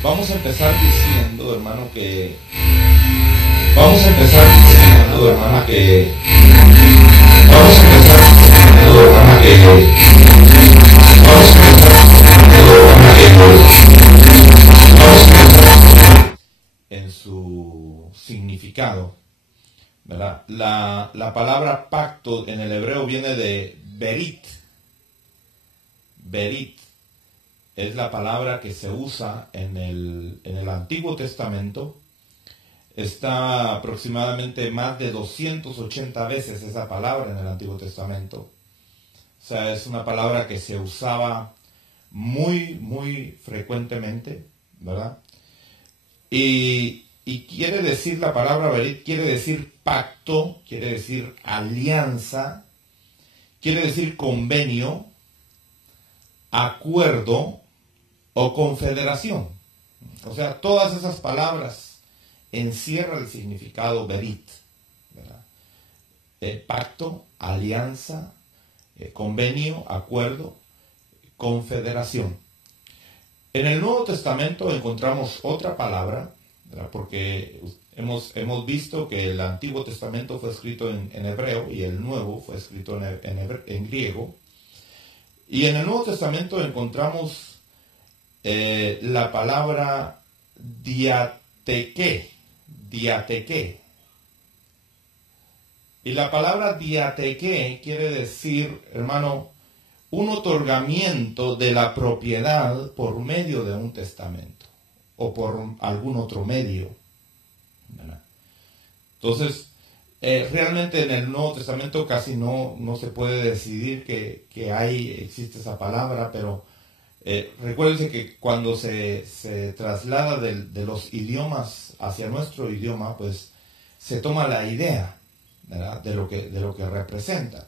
Vamos a empezar diciendo, hermano, que... Vamos a empezar diciendo, hermano, que... Vamos a empezar diciendo, hermano, que... Vamos a empezar diciendo, hermano, que... Vamos a empezar en su significado, ¿verdad? La palabra pacto en el hebreo viene de berit. Berit es la palabra que se usa en el Antiguo Testamento. Está aproximadamente más de 280 veces esa palabra en el Antiguo Testamento. O sea, es una palabra que se usaba muy, muy frecuentemente, ¿verdad? Y quiere decir, la palabra berit quiere decir pacto, quiere decir alianza, quiere decir convenio, acuerdo o confederación. O sea, todas esas palabras encierran el significado berit, ¿verdad? Pacto, alianza, convenio, acuerdo, confederación. En el Nuevo Testamento encontramos otra palabra, ¿verdad? Porque hemos visto que el Antiguo Testamento fue escrito en hebreo y el Nuevo fue escrito en griego. Y en el Nuevo Testamento encontramos la palabra diateque. Y la palabra diateque quiere decir, hermano, un otorgamiento de la propiedad por medio de un testamento o por algún otro medio, ¿verdad? Entonces, realmente en el Nuevo Testamento casi no se puede decidir que existe esa palabra, pero recuérdense que cuando se traslada de los idiomas hacia nuestro idioma, pues se toma la idea, ¿verdad? de lo que representa.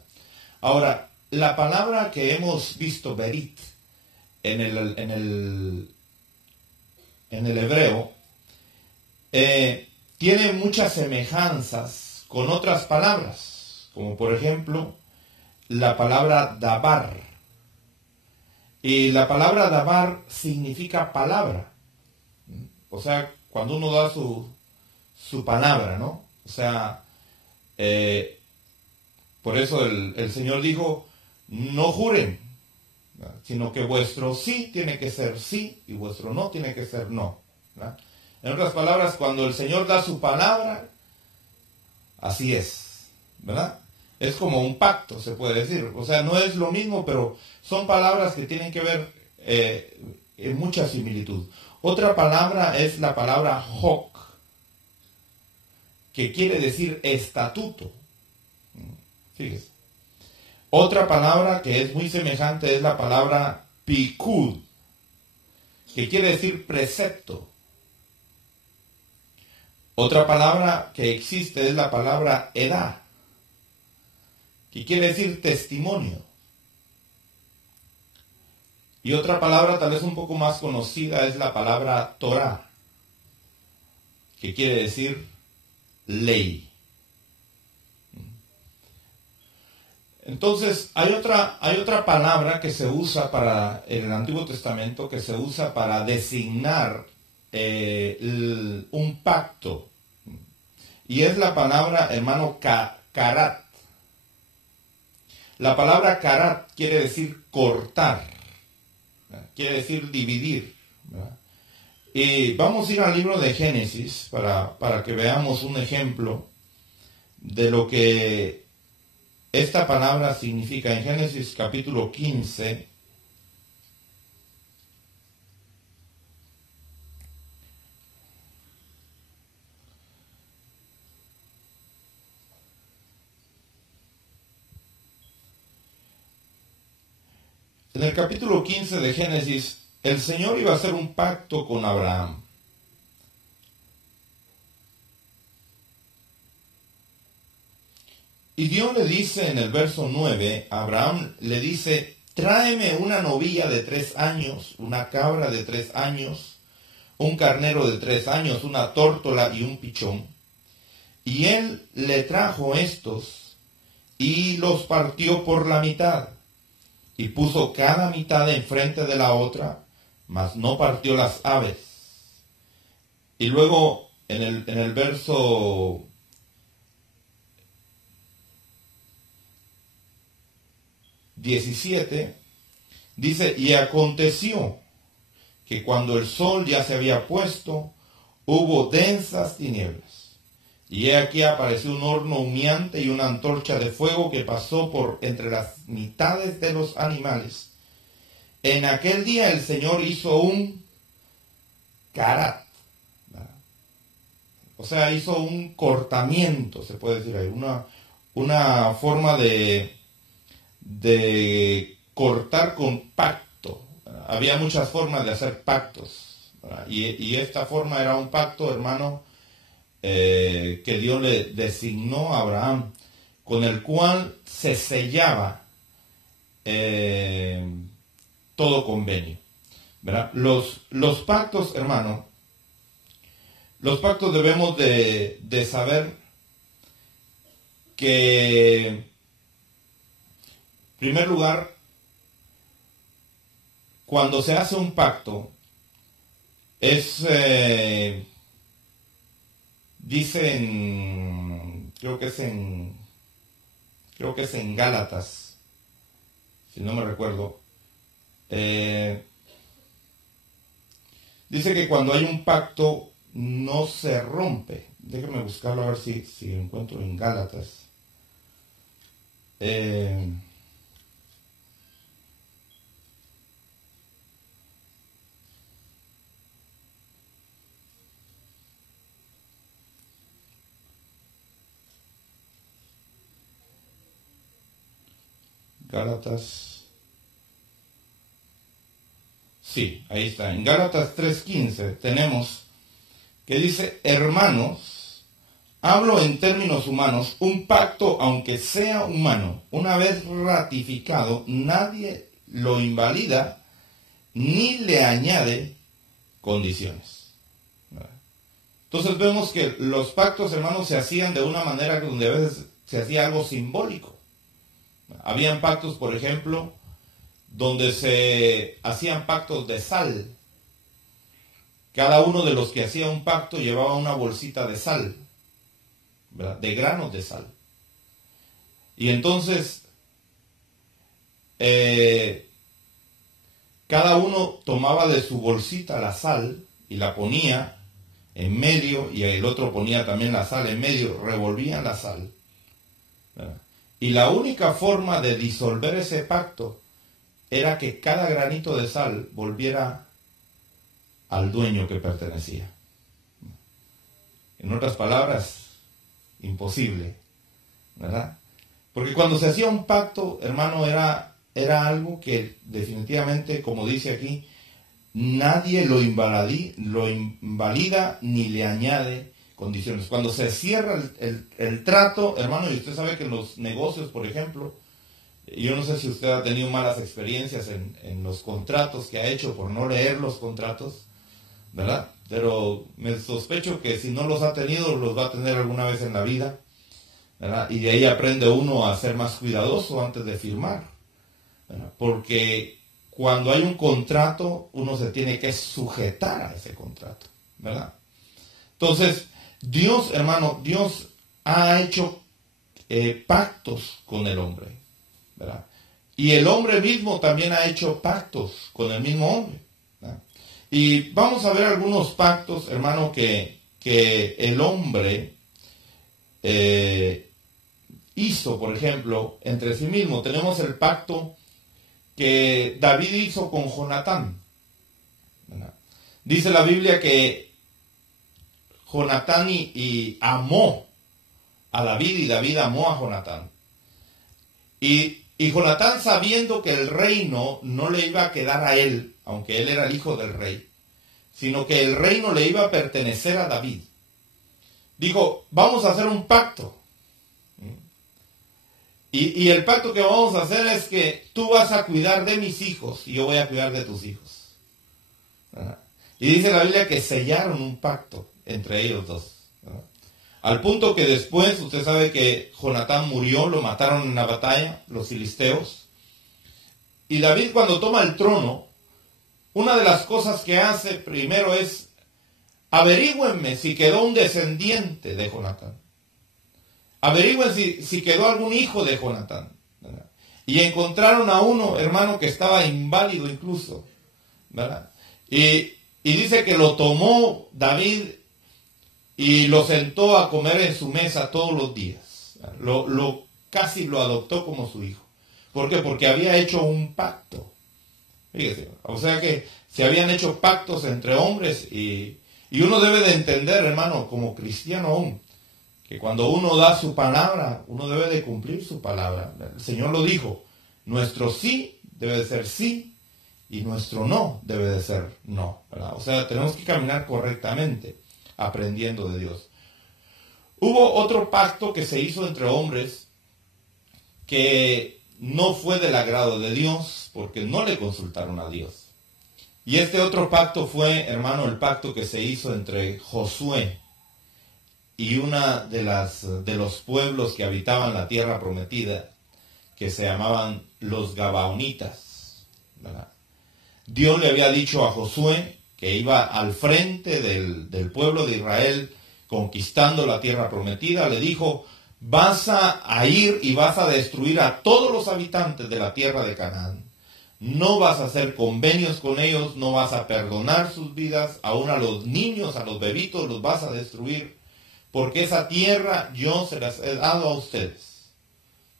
Ahora, la palabra que hemos visto, berit, en el hebreo, tiene muchas semejanzas con otras palabras, como por ejemplo la palabra dabar. Y la palabra dabar significa palabra. O sea, cuando uno da su palabra, ¿no? O sea, por eso el Señor dijo, no juren, ¿verdad? Sino que vuestro sí tiene que ser sí y vuestro no tiene que ser no, ¿verdad? En otras palabras, cuando el Señor da su palabra, así es, ¿verdad? Es como un pacto, se puede decir. O sea, no es lo mismo, pero son palabras que tienen que ver en mucha similitud. Otra palabra es la palabra hok, que quiere decir estatuto. Fíjese. Otra palabra que es muy semejante es la palabra pikud, que quiere decir precepto. Otra palabra que existe es la palabra edá, que quiere decir testimonio. Y otra palabra tal vez un poco más conocida es la palabra Torah, que quiere decir ley. Entonces, hay otra palabra que se usa en el Antiguo Testamento, que se usa para designar un pacto. Y es la palabra, hermano, karat. La palabra karat quiere decir cortar, ¿verdad? Quiere decir dividir, ¿verdad? Y vamos a ir al libro de Génesis para que veamos un ejemplo de lo que esta palabra significa. En Génesis capítulo 15, en el capítulo 15 de Génesis, el Señor iba a hacer un pacto con Abraham. Y Dios le dice en el verso 9, Abraham le dice, tráeme una novilla de 3 años, una cabra de 3 años, un carnero de 3 años, una tórtola y un pichón. Y él le trajo estos y los partió por la mitad. Y puso cada mitad enfrente de la otra, mas no partió las aves. Y luego en el verso 17 dice, y aconteció que cuando el sol ya se había puesto, hubo densas tinieblas. Y he aquí apareció un horno humeante y una antorcha de fuego que pasó por entre las mitades de los animales. En aquel día el Señor hizo un carat. O sea, hizo un cortamiento, se puede decir ahí, una forma de cortar con pacto. Había muchas formas de hacer pactos, y esta forma era un pacto, hermano, que Dios le designó a Abraham, con el cual se sellaba todo convenio, ¿verdad? Los pactos, hermano, los pactos debemos de saber que, en primer lugar, cuando se hace un pacto, dicen, creo que es en Gálatas, si no me recuerdo, dice que cuando hay un pacto no se rompe. Déjeme buscarlo a ver si encuentro en Gálatas. Gálatas. Sí, ahí está. En Gálatas 3:15 tenemos que dice, hermanos, hablo en términos humanos, un pacto, aunque sea humano, una vez ratificado, nadie lo invalida ni le añade condiciones. Entonces vemos que los pactos, hermanos, se hacían de una manera donde a veces se hacía algo simbólico. Habían pactos, por ejemplo, donde se hacían pactos de sal. Cada uno de los que hacía un pacto llevaba una bolsita de sal, ¿verdad? De granos de sal. Y entonces, cada uno tomaba de su bolsita la sal y la ponía en medio, y el otro ponía también la sal en medio, revolvían la sal, ¿verdad? Y la única forma de disolver ese pacto era que cada granito de sal volviera al dueño que pertenecía. En otras palabras, imposible, ¿verdad? Porque cuando se hacía un pacto, hermano, era algo que definitivamente, como dice aquí, nadie lo invalida ni le añade condiciones. Cuando se cierra el trato, hermano, y usted sabe que en los negocios, por ejemplo, yo no sé si usted ha tenido malas experiencias en los contratos que ha hecho por no leer los contratos, ¿verdad? Pero me sospecho que si no los ha tenido, los va a tener alguna vez en la vida, ¿verdad? Y de ahí aprende uno a ser más cuidadoso antes de firmar, ¿verdad? Porque cuando hay un contrato, uno se tiene que sujetar a ese contrato, ¿verdad? Entonces, Dios, hermano, Dios ha hecho pactos con el hombre, ¿verdad? Y el hombre mismo también ha hecho pactos con el mismo hombre, ¿verdad? Y vamos a ver algunos pactos, hermano, que el hombre hizo, por ejemplo, entre sí mismo. Tenemos el pacto que David hizo con Jonatán, ¿verdad? Dice la Biblia que Jonatán y amó a David, y David amó a Jonatán. Y Jonatán, sabiendo que el reino no le iba a quedar a él, aunque él era el hijo del rey, sino que el reino le iba a pertenecer a David, dijo, vamos a hacer un pacto. Y el pacto que vamos a hacer es que tú vas a cuidar de mis hijos y yo voy a cuidar de tus hijos, ¿verdad? Y dice la Biblia que sellaron un pacto entre ellos dos, ¿verdad? Al punto que después, usted sabe que Jonatán murió, lo mataron en la batalla, los filisteos. Y David, cuando toma el trono, una de las cosas que hace primero es Averígüenme si quedó un descendiente de Jonatán. Averigüen si quedó algún hijo de Jonatán. ¿Verdad? Y encontraron a uno, hermano, que estaba inválido incluso. ¿Verdad? Y dice que lo tomó David y lo sentó a comer en su mesa todos los días. Casi lo adoptó como su hijo. ¿Por qué? Porque había hecho un pacto. Fíjese, o sea que se habían hecho pactos entre hombres y uno debe de entender, hermano, como cristiano aún, que cuando uno da su palabra, uno debe de cumplir su palabra. El Señor lo dijo, nuestro sí debe de ser sí y nuestro no debe de ser no, ¿verdad? O sea, tenemos que caminar correctamente, aprendiendo de Dios. Hubo otro pacto que se hizo entre hombres que no fue del agrado de Dios, porque no le consultaron a Dios. Y este otro pacto fue, hermano, el pacto que se hizo entre Josué y una de los pueblos que habitaban la tierra prometida, que se llamaban los Gabaonitas, ¿verdad? Dios le había dicho a Josué que iba al frente del pueblo de Israel conquistando la tierra prometida. Le dijo, vas a ir y vas a destruir a todos los habitantes de la tierra de Canaán. No vas a hacer convenios con ellos, no vas a perdonar sus vidas, aún a los niños, a los bebitos los vas a destruir, porque esa tierra yo se las he dado a ustedes.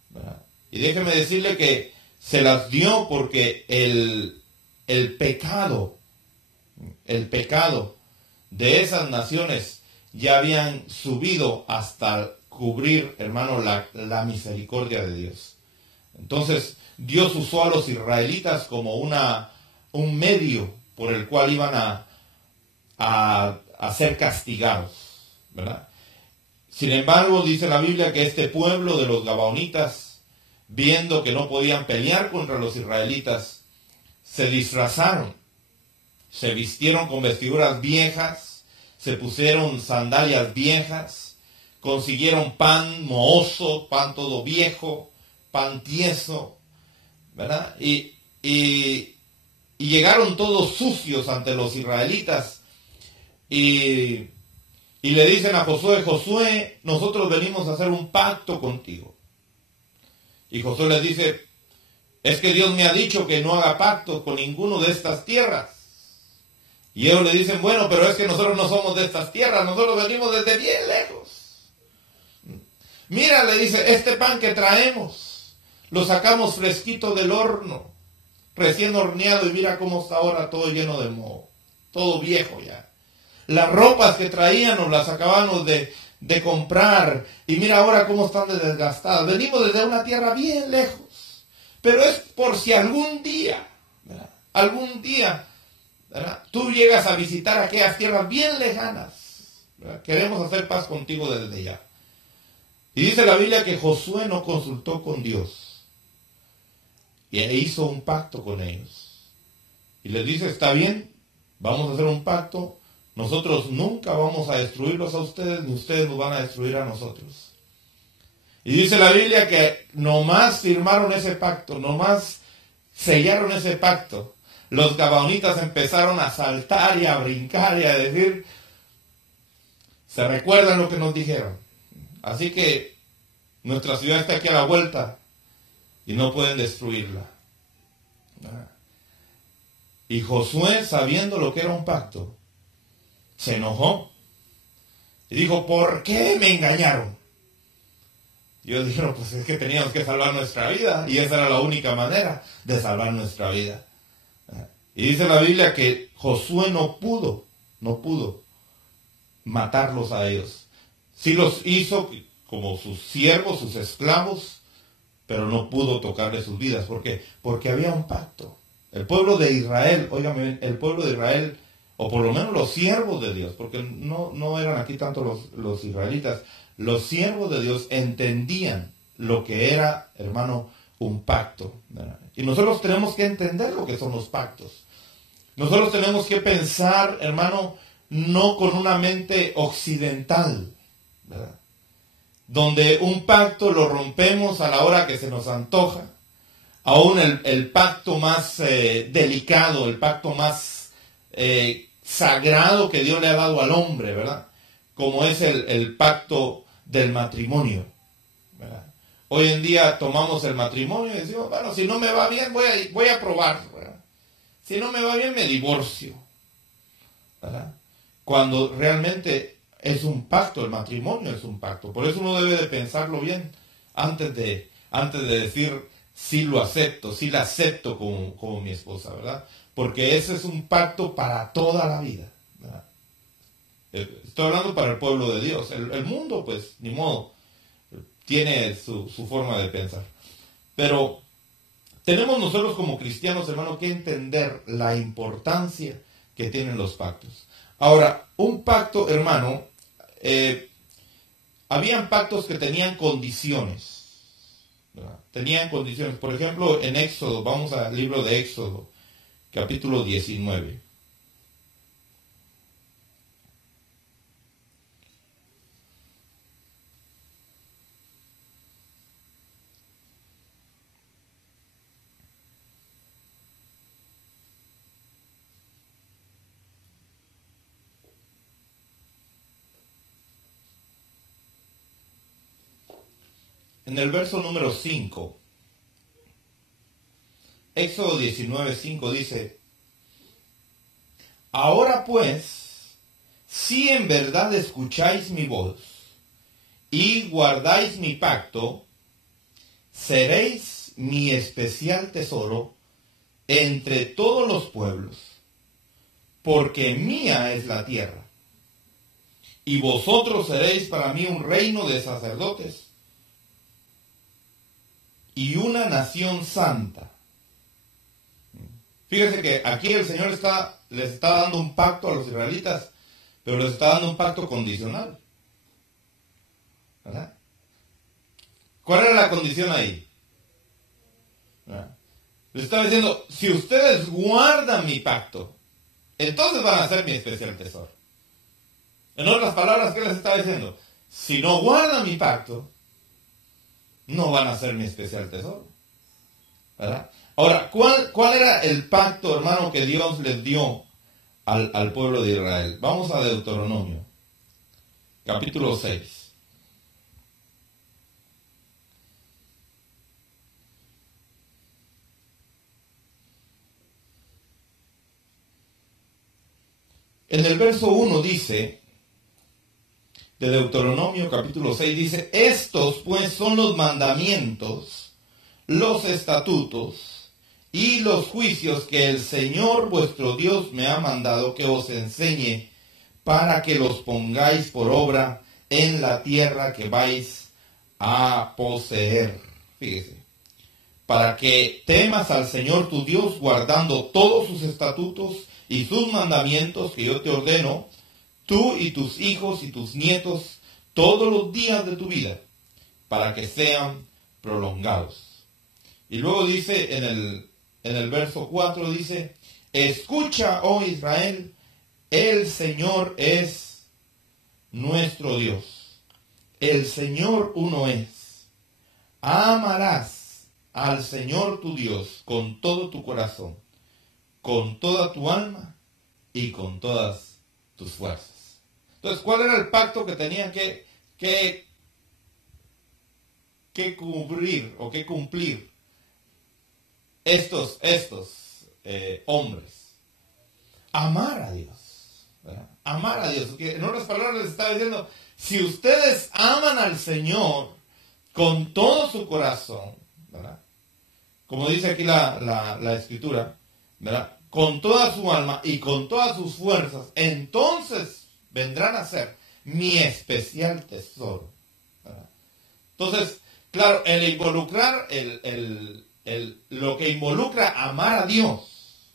¿Verdad? Y déjeme decirle que se las dio porque el pecado de esas naciones ya habían subido hasta cubrir, hermano, la misericordia de Dios. Entonces, Dios usó a los israelitas como un medio por el cual iban a ser castigados, ¿verdad? Sin embargo, dice la Biblia que este pueblo de los Gabaonitas, viendo que no podían pelear contra los israelitas, se disfrazaron, se vistieron con vestiduras viejas, se pusieron sandalias viejas, consiguieron pan mohoso, pan todo viejo, pan tieso, ¿verdad? Y llegaron todos sucios ante los israelitas y le dicen a Josué, Josué, nosotros venimos a hacer un pacto contigo. Y Josué les dice, es que Dios me ha dicho que no haga pacto con ninguno de estas tierras. Y ellos le dicen, bueno, pero es que nosotros no somos de estas tierras, nosotros venimos desde bien lejos. Mira, le dice, este pan que traemos, lo sacamos fresquito del horno, recién horneado, y mira cómo está ahora todo lleno de moho, todo viejo ya. Las ropas que traíamos las acabamos de comprar, y mira ahora cómo están desgastadas. Venimos desde una tierra bien lejos, pero es por si algún día, ¿verdad? ¿Verdad? Tú llegas a visitar aquellas tierras bien lejanas, ¿verdad? Queremos hacer paz contigo desde ya. Y dice la Biblia que Josué no consultó con Dios y hizo un pacto con ellos. Y les dice, está bien, vamos a hacer un pacto, nosotros nunca vamos a destruirlos a ustedes, ni ustedes nos van a destruir a nosotros. Y dice la Biblia que nomás firmaron ese pacto, nomás sellaron ese pacto, los gabaonitas empezaron a saltar y a brincar y a decir, se recuerdan lo que nos dijeron. Así que nuestra ciudad está aquí a la vuelta y no pueden destruirla. Y Josué, sabiendo lo que era un pacto, se enojó y dijo, ¿por qué me engañaron? Y ellos dijeron, pues es que teníamos que salvar nuestra vida y esa era la única manera de salvar nuestra vida. Y dice la Biblia que Josué no pudo matarlos a ellos. Sí los hizo como sus siervos, sus esclavos, pero no pudo tocarle sus vidas. ¿Por qué? Porque había un pacto. El pueblo de Israel, óigame, el pueblo de Israel, o por lo menos los siervos de Dios, porque no eran aquí tanto los israelitas, los siervos de Dios entendían lo que era, hermano, un pacto, ¿verdad? Y nosotros tenemos que entender lo que son los pactos. Nosotros tenemos que pensar, hermano, no con una mente occidental, ¿verdad? Donde un pacto lo rompemos a la hora que se nos antoja. Aún el pacto más delicado, el pacto más sagrado que Dios le ha dado al hombre, ¿verdad? Como es el pacto del matrimonio, ¿verdad? Hoy en día tomamos el matrimonio y decimos, bueno, si no me va bien, voy a probar, ¿verdad? Si no me va bien, me divorcio, ¿verdad? Cuando realmente es un pacto, el matrimonio es un pacto. Por eso uno debe de pensarlo bien antes de decir sí lo acepto, sí la acepto como mi esposa, ¿verdad? Porque ese es un pacto para toda la vida, ¿verdad? Estoy hablando para el pueblo de Dios. El mundo, pues, ni modo, tiene su forma de pensar. Pero tenemos nosotros como cristianos, hermano, que entender la importancia que tienen los pactos. Ahora, un pacto, hermano, habían pactos que tenían condiciones, ¿verdad? Tenían condiciones. Por ejemplo, en Éxodo, vamos al libro de Éxodo, capítulo 19. En el verso número 5, Éxodo 19:5 dice, ahora pues, si en verdad escucháis mi voz y guardáis mi pacto, seréis mi especial tesoro entre todos los pueblos, porque mía es la tierra, y vosotros seréis para mí un reino de sacerdotes y una nación santa. Fíjense que aquí el Señor les está dando un pacto a los israelitas, pero les está dando un pacto condicional, ¿verdad? ¿Cuál era la condición ahí? ¿Verdad? Les estaba diciendo, si ustedes guardan mi pacto, entonces van a ser mi especial tesoro. En otras palabras, ¿qué les estaba diciendo? Si no guardan mi pacto, no van a ser mi especial tesoro, ¿verdad? Ahora, ¿cuál era el pacto, hermano, que Dios les dio al pueblo de Israel? Vamos a Deuteronomio, capítulo 6. En el verso 1 dice, de Deuteronomio capítulo 6, dice, estos pues son los mandamientos, los estatutos y los juicios que el Señor vuestro Dios me ha mandado que os enseñe para que los pongáis por obra en la tierra que vais a poseer. Fíjese, para que temas al Señor tu Dios guardando todos sus estatutos y sus mandamientos que yo te ordeno, tú y tus hijos y tus nietos, todos los días de tu vida, para que sean prolongados. Y luego dice en el verso 4, dice, escucha, oh Israel, el Señor es nuestro Dios. El Señor uno es. Amarás al Señor tu Dios con todo tu corazón, con toda tu alma y con todas tus fuerzas. Entonces, ¿cuál era el pacto que tenían que cubrir o que cumplir estos hombres? Amar a Dios, ¿verdad? Amar a Dios. En otras palabras les estaba diciendo, si ustedes aman al Señor con todo su corazón, ¿verdad? Como dice aquí la escritura, ¿verdad? Con toda su alma y con todas sus fuerzas, entonces vendrán a ser mi especial tesoro, ¿verdad? Entonces, claro, el involucrar, lo que involucra amar a Dios,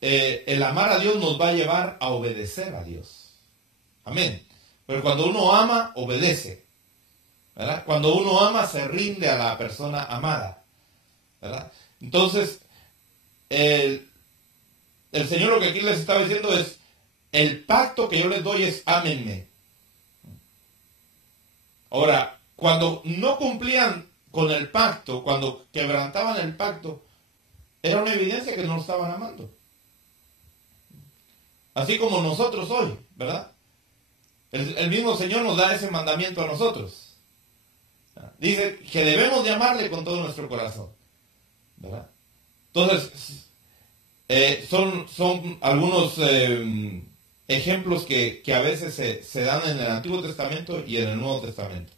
el amar a Dios nos va a llevar a obedecer a Dios. Amén. Pero cuando uno ama, obedece, ¿verdad? Cuando uno ama, se rinde a la persona amada, ¿verdad? Entonces, el Señor lo que aquí les estaba diciendo es, el pacto que yo les doy es ámenme. Ahora, cuando no cumplían con el pacto, cuando quebrantaban el pacto, era una evidencia que no lo estaban amando. Así como nosotros hoy, ¿verdad? El mismo Señor nos da ese mandamiento a nosotros. Dice que debemos de amarle con todo nuestro corazón, ¿verdad? Entonces, son algunos ejemplos que a veces se dan en el Antiguo Testamento y en el Nuevo Testamento.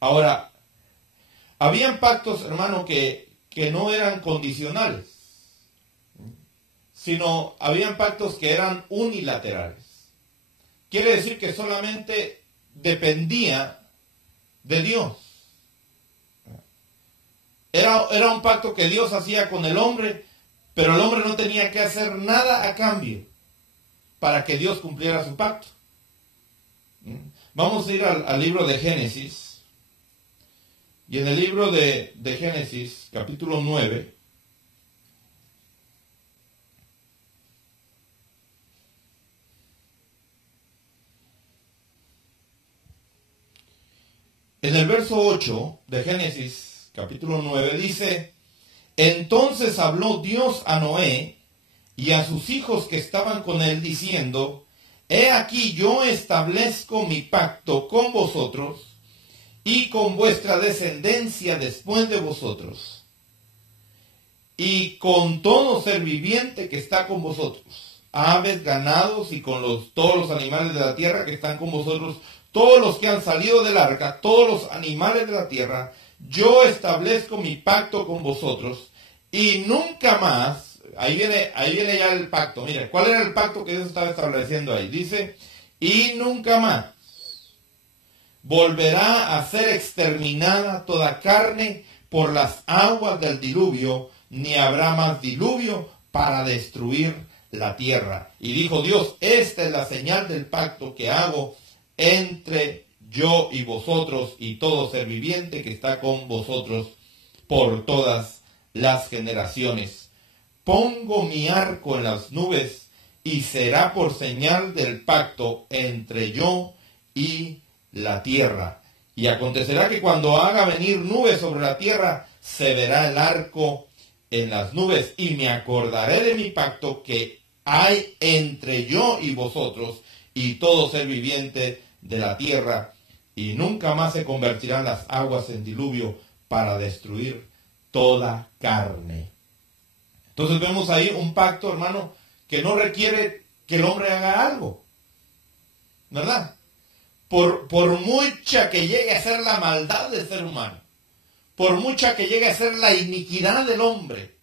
Ahora, habían pactos, hermano, que no eran condicionales, sino habían pactos que eran unilaterales. Quiere decir que solamente dependía de Dios. Era un pacto que Dios hacía con el hombre, pero el hombre no tenía que hacer nada a cambio para que Dios cumpliera su pacto. Vamos a ir al libro de Génesis. Y en el libro de Génesis, capítulo 9, en el verso 8 de Génesis, capítulo 9, dice: entonces habló Dios a Noé y a sus hijos que estaban con él, diciendo: he aquí yo establezco mi pacto con vosotros y con vuestra descendencia después de vosotros, y con todo ser viviente que está con vosotros, aves, ganados, y con todos los animales de la tierra que están con vosotros, todos los que han salido del arca, todos los animales de la tierra, yo establezco mi pacto con vosotros, y nunca más, ahí viene ya el pacto. Mire, ¿cuál era el pacto que Dios estaba estableciendo ahí? Dice: y nunca más volverá a ser exterminada toda carne por las aguas del diluvio, ni habrá más diluvio para destruir la tierra. Y dijo Dios: esta es la señal del pacto que hago entre yo y vosotros y todo ser viviente que está con vosotros por todas las generaciones. Pongo mi arco en las nubes y será por señal del pacto entre yo y la tierra. Y acontecerá que cuando haga venir nubes sobre la tierra, se verá el arco en las nubes, y me acordaré de mi pacto que hay entre yo y vosotros y todo ser viviente de la tierra, y nunca más se convertirán las aguas en diluvio para destruir toda carne. Entonces vemos ahí un pacto, hermano, que no requiere que el hombre haga algo, ¿verdad? Por mucha que llegue a ser la maldad del ser humano, por mucha que llegue a ser la iniquidad del hombre,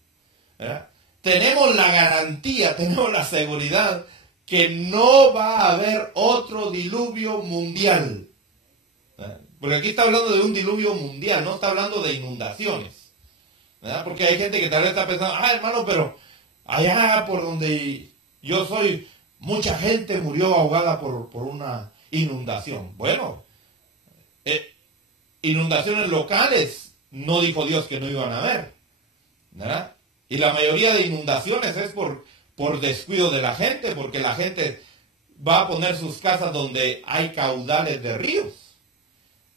¿verdad?, tenemos la garantía, tenemos la seguridad que no va a haber otro diluvio mundial. ¿Verdad? Porque aquí está hablando de un diluvio mundial, no está hablando de inundaciones, ¿verdad? Porque hay gente que tal vez está pensando: hermano, pero allá por donde yo soy, mucha gente murió ahogada por una inundación. Bueno, inundaciones locales no dijo Dios que no iban a haber, ¿verdad? Y la mayoría de inundaciones es por descuido de la gente, porque la gente va a poner sus casas donde hay caudales de ríos.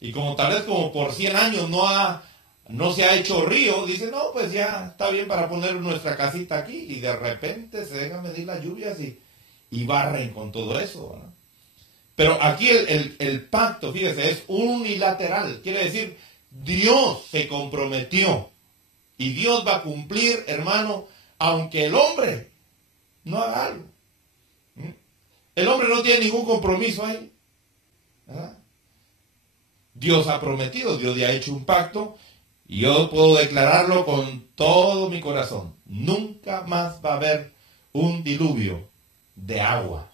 Y como tal vez como por 100 años no se ha hecho río, dice: no, pues ya está bien para poner nuestra casita aquí. Y de repente se dejan venir las lluvias y barren con todo eso, ¿verdad? Pero aquí el pacto, fíjese, es unilateral. Quiere decir, Dios se comprometió y Dios va a cumplir, hermano, aunque el hombre no haga algo. El hombre no tiene ningún compromiso ahí, ¿verdad? Dios ha prometido, Dios ya ha hecho un pacto, y yo puedo declararlo con todo mi corazón: nunca más va a haber un diluvio de agua.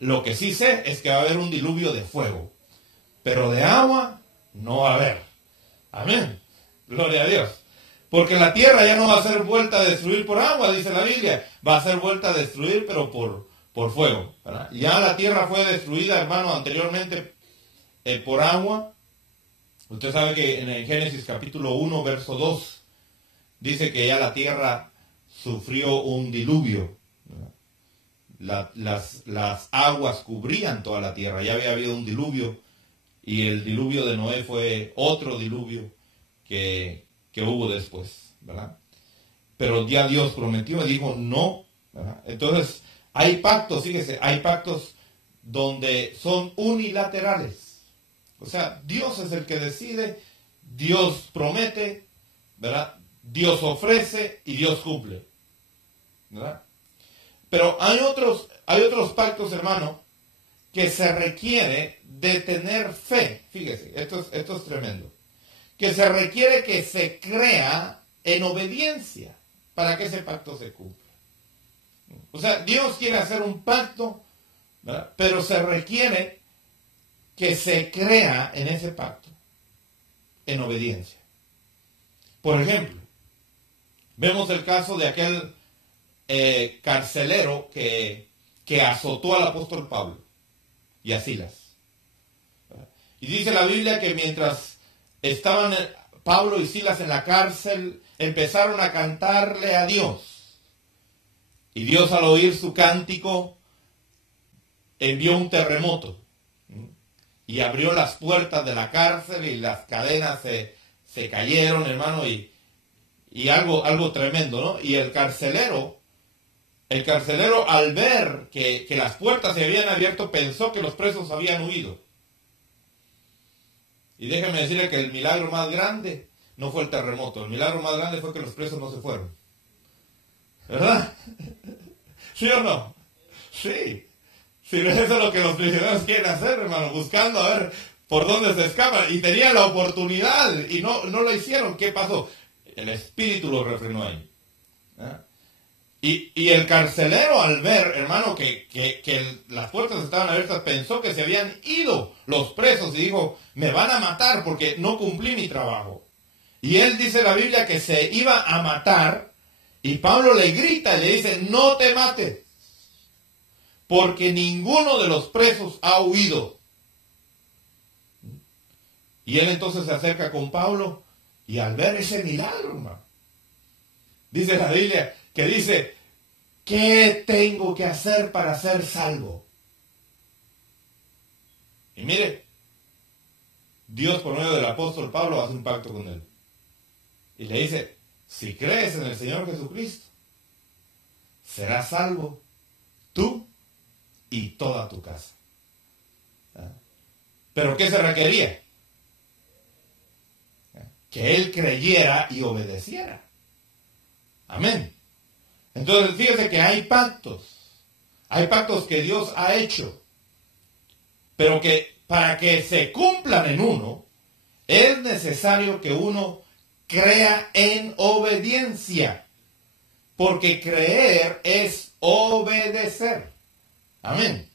Lo que sí sé es que va a haber un diluvio de fuego, pero de agua no va a haber. Amén. Gloria a Dios. Porque la tierra ya no va a ser vuelta a destruir por agua, dice la Biblia. Va a ser vuelta a destruir, pero por fuego, ¿verdad? Ya la tierra fue destruida, hermano, anteriormente por agua. Usted sabe que en el Génesis capítulo 1, verso 2, dice que ya la tierra sufrió un diluvio. Las aguas cubrían toda la tierra, ya había habido un diluvio, y el diluvio de Noé fue otro diluvio que hubo después, ¿verdad? Pero ya Dios prometió y dijo no, ¿verdad? Entonces Hay pactos, fíjese, hay pactos donde son unilaterales. O sea, Dios es el que decide, Dios promete, ¿verdad? Dios ofrece y Dios cumple, ¿verdad? Pero hay otros pactos, hermano, que se requiere de tener fe. Fíjese, esto es tremendo. Que se requiere que se crea en obediencia para que ese pacto se cumpla. O sea, Dios quiere hacer un pacto, ¿verdad? Pero se requiere que se crea en ese pacto, en obediencia. Por ejemplo, vemos el caso de aquel carcelero que azotó al apóstol Pablo y a Silas. Y dice la Biblia que mientras estaban Pablo y Silas en la cárcel, empezaron a cantarle a Dios. Y Dios, al oír su cántico, envió un terremoto y abrió las puertas de la cárcel y las cadenas se cayeron, hermano, y algo tremendo, ¿no? Y el carcelero al ver que las puertas se habían abierto, pensó que los presos habían huido. Y déjeme decirle que el milagro más grande no fue el terremoto, el milagro más grande fue que los presos no se fueron. ¿Verdad? ¿Sí o no? Sí. Si no, eso es lo que los prisioneros quieren hacer, hermano, buscando a ver por dónde se escapan. Y tenían la oportunidad y no lo hicieron. ¿Qué pasó? El Espíritu los refrenó ahí. Y el carcelero, al ver, hermano, que las puertas estaban abiertas, pensó que se habían ido los presos y dijo, me van a matar porque no cumplí mi trabajo. Y él dice la Biblia que se iba a matar y Pablo le grita y le dice, no te mates, porque ninguno de los presos ha huido. Y él entonces se acerca con Pablo y al ver ese milagro, hermano, dice la Biblia que dice, ¿qué tengo que hacer para ser salvo? Y mire, Dios por medio del apóstol Pablo hace un pacto con él. Y le dice, si crees en el Señor Jesucristo, serás salvo tú y toda tu casa. ¿Pero qué se requería? Que él creyera y obedeciera. Amén. Entonces, fíjese que hay pactos que Dios ha hecho, pero que para que se cumplan en uno, es necesario que uno crea en obediencia, porque creer es obedecer. Amén.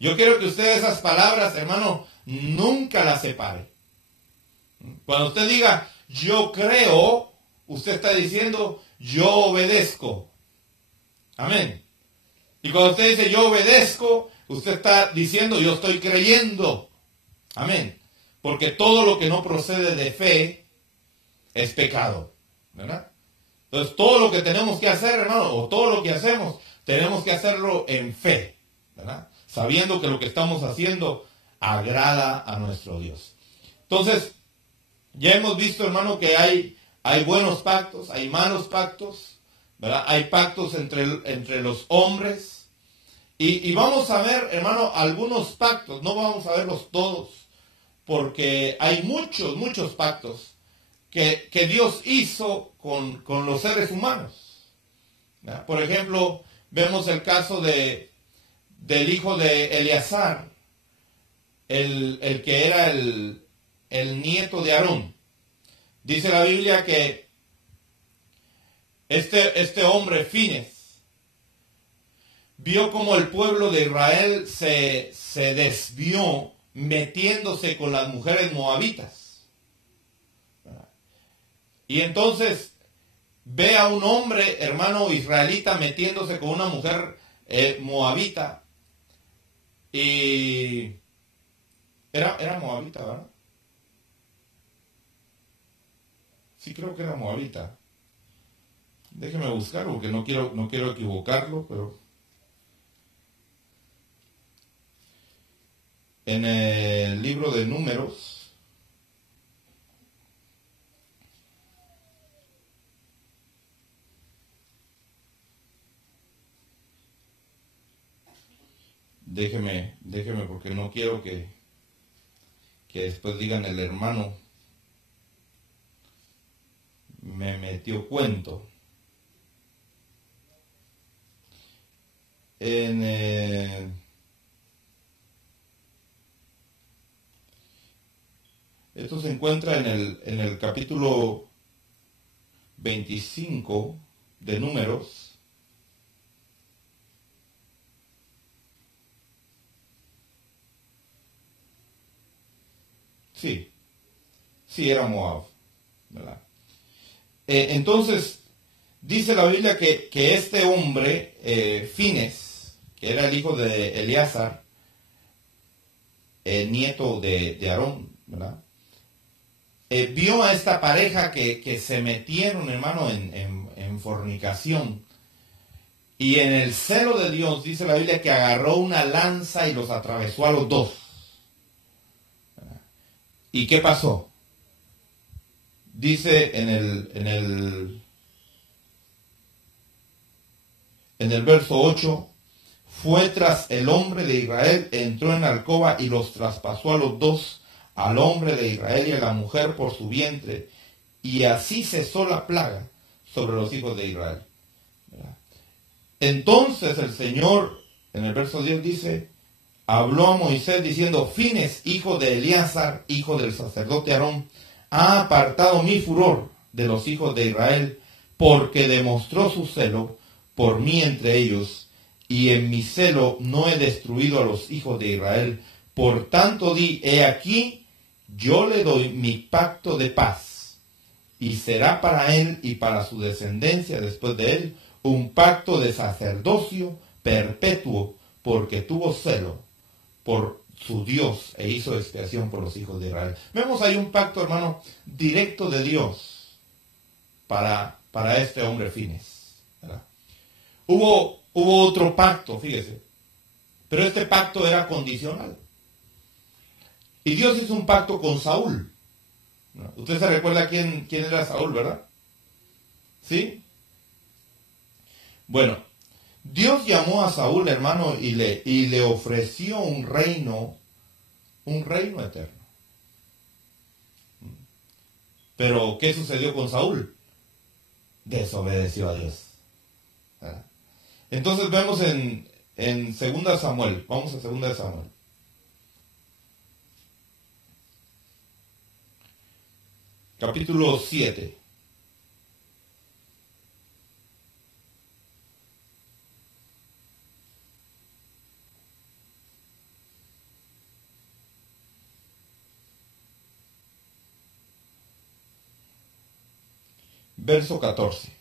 Yo quiero que usted esas palabras, hermano, nunca las separe. Cuando usted diga, yo creo, usted está diciendo, yo obedezco. Amén. Y cuando usted dice, yo obedezco, usted está diciendo, yo estoy creyendo. Amén. Porque todo lo que no procede de fe es pecado. ¿Verdad? Entonces, todo lo que tenemos que hacer, hermano, o todo lo que hacemos, tenemos que hacerlo en fe. ¿Verdad? Sabiendo que lo que estamos haciendo agrada a nuestro Dios. Entonces, ya hemos visto, hermano, que hay buenos pactos, hay malos pactos, ¿verdad? Hay pactos entre los hombres. Y vamos a ver, hermano, algunos pactos, no vamos a verlos todos, porque hay muchos pactos que Dios hizo con los seres humanos. ¿Verdad? Por ejemplo, vemos el caso del hijo de Eleazar, el que era el nieto de Aarón. Dice la Biblia que este hombre, Fines, vio como el pueblo de Israel se desvió metiéndose con las mujeres moabitas. Y entonces ve a un hombre, hermano israelita, metiéndose con una mujer moabita. Y era moabita, ¿verdad? Sí, creo que era moabita. Déjeme buscarlo porque no quiero equivocarlo, pero en el libro de Números, déjeme porque no quiero que después digan el hermano me metió cuento. Esto se encuentra en el capítulo 25 de Números. Sí, era Moab, ¿verdad? Entonces, dice la Biblia que este hombre, Fines, que era el hijo de Eleazar, nieto de Aarón, ¿verdad? Vio a esta pareja que se metieron, hermano, en fornicación. Y en el celo de Dios, dice la Biblia, que agarró una lanza y los atravesó a los dos. ¿Y qué pasó? Dice en el verso 8, fue tras el hombre de Israel, entró en la alcoba y los traspasó a los dos, al hombre de Israel y a la mujer por su vientre, y así cesó la plaga sobre los hijos de Israel. ¿Verdad? Entonces el Señor, en el verso 10 dice, habló a Moisés diciendo, Fines, hijo de Eleazar, hijo del sacerdote Aarón, ha apartado mi furor de los hijos de Israel, porque demostró su celo por mí entre ellos, y en mi celo no he destruido a los hijos de Israel. Por tanto di, he aquí, yo le doy mi pacto de paz, y será para él y para su descendencia después de él un pacto de sacerdocio perpetuo, porque tuvo celo por su Dios e hizo expiación por los hijos de Israel. Vemos ahí un pacto, hermano, directo de Dios para este hombre Fines, ¿verdad? Hubo otro pacto, fíjese, pero este pacto era condicional. Y Dios hizo un pacto con Saúl. Usted se recuerda quién era Saúl, ¿verdad? ¿Sí? Bueno, Dios llamó a Saúl, hermano, y le ofreció un reino eterno. Pero, ¿qué sucedió con Saúl? Desobedeció a Dios. ¿Verdad? Entonces vemos en 2 Samuel, vamos a 2 Samuel. Capítulo 7. Verso 14.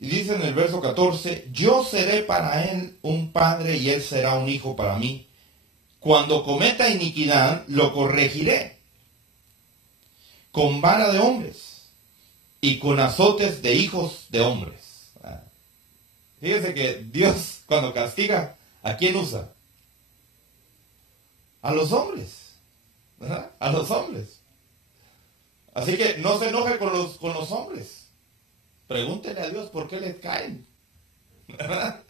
Y dice en el verso 14, yo seré para él un padre y él será un hijo para mí. Cuando cometa iniquidad, lo corregiré con vara de hombres y con azotes de hijos de hombres. Fíjese que Dios cuando castiga, ¿a quién usa? A los hombres, ¿verdad? A los hombres. Así que no se enoje con los hombres. Pregúntele a Dios por qué les caen. ¿Verdad?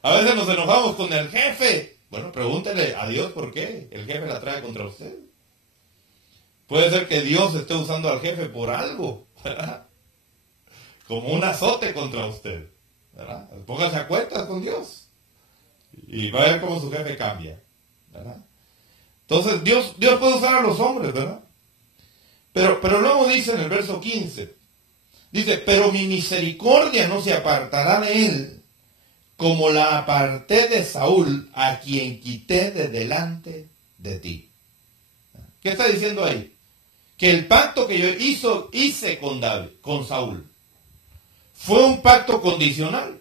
A veces nos enojamos con el jefe. Bueno, pregúntele a Dios por qué el jefe la trae contra usted. Puede ser que Dios esté usando al jefe por algo, ¿verdad? Como un azote contra usted, ¿verdad? Póngase a cuentas con Dios y va a ver cómo su jefe cambia, ¿verdad? Entonces Dios puede usar a los hombres, ¿verdad? Pero luego dice en el verso 15, dice, pero mi misericordia no se apartará de él, como la aparté de Saúl, a quien quité de delante de ti. ¿Qué está diciendo ahí? Que el pacto que yo hice con Saúl, fue un pacto condicional.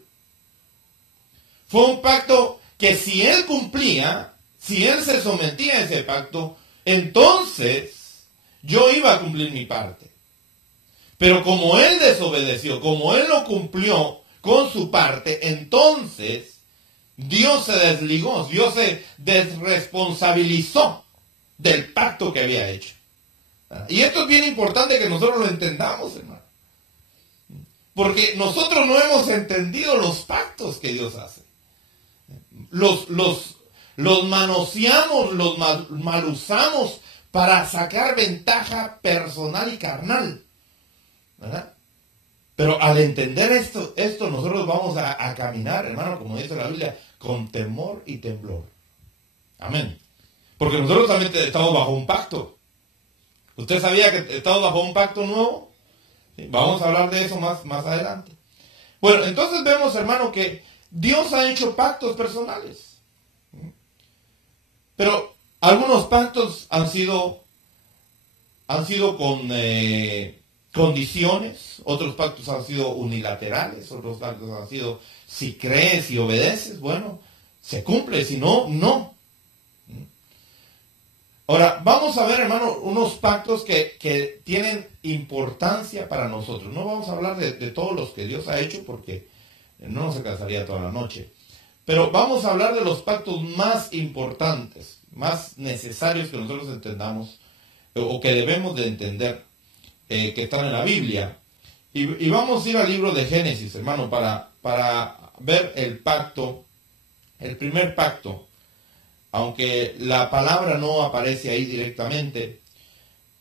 Fue un pacto que si él cumplía, si él se sometía a ese pacto, entonces yo iba a cumplir mi parte. Pero como él desobedeció, como él no cumplió con su parte, entonces Dios se desligó, Dios se desresponsabilizó del pacto que había hecho. Y esto es bien importante que nosotros lo entendamos, hermano. Porque nosotros no hemos entendido los pactos que Dios hace. Los manoseamos, los mal usamos para sacar ventaja personal y carnal, ¿verdad? Pero al entender esto nosotros vamos a caminar, hermano, como dice la Biblia, con temor y temblor. Amén. Porque nosotros también estamos bajo un pacto. ¿Usted sabía que estamos bajo un pacto nuevo? Sí, vamos a hablar de eso más adelante. Bueno, entonces vemos, hermano, que Dios ha hecho pactos personales. Pero algunos pactos han sido con condiciones, otros pactos han sido unilaterales, otros pactos han sido si crees y obedeces, bueno, se cumple, si no, no. Ahora, vamos a ver, hermano, unos pactos que tienen importancia para nosotros. No vamos a hablar de todos los que Dios ha hecho porque no nos alcanzaría toda la noche. Pero vamos a hablar de los pactos más importantes, más necesarios que nosotros entendamos o que debemos de entender, que están en la Biblia. Y vamos a ir al libro de Génesis, hermano, para ver el pacto, el primer pacto. Aunque la palabra no aparece ahí directamente,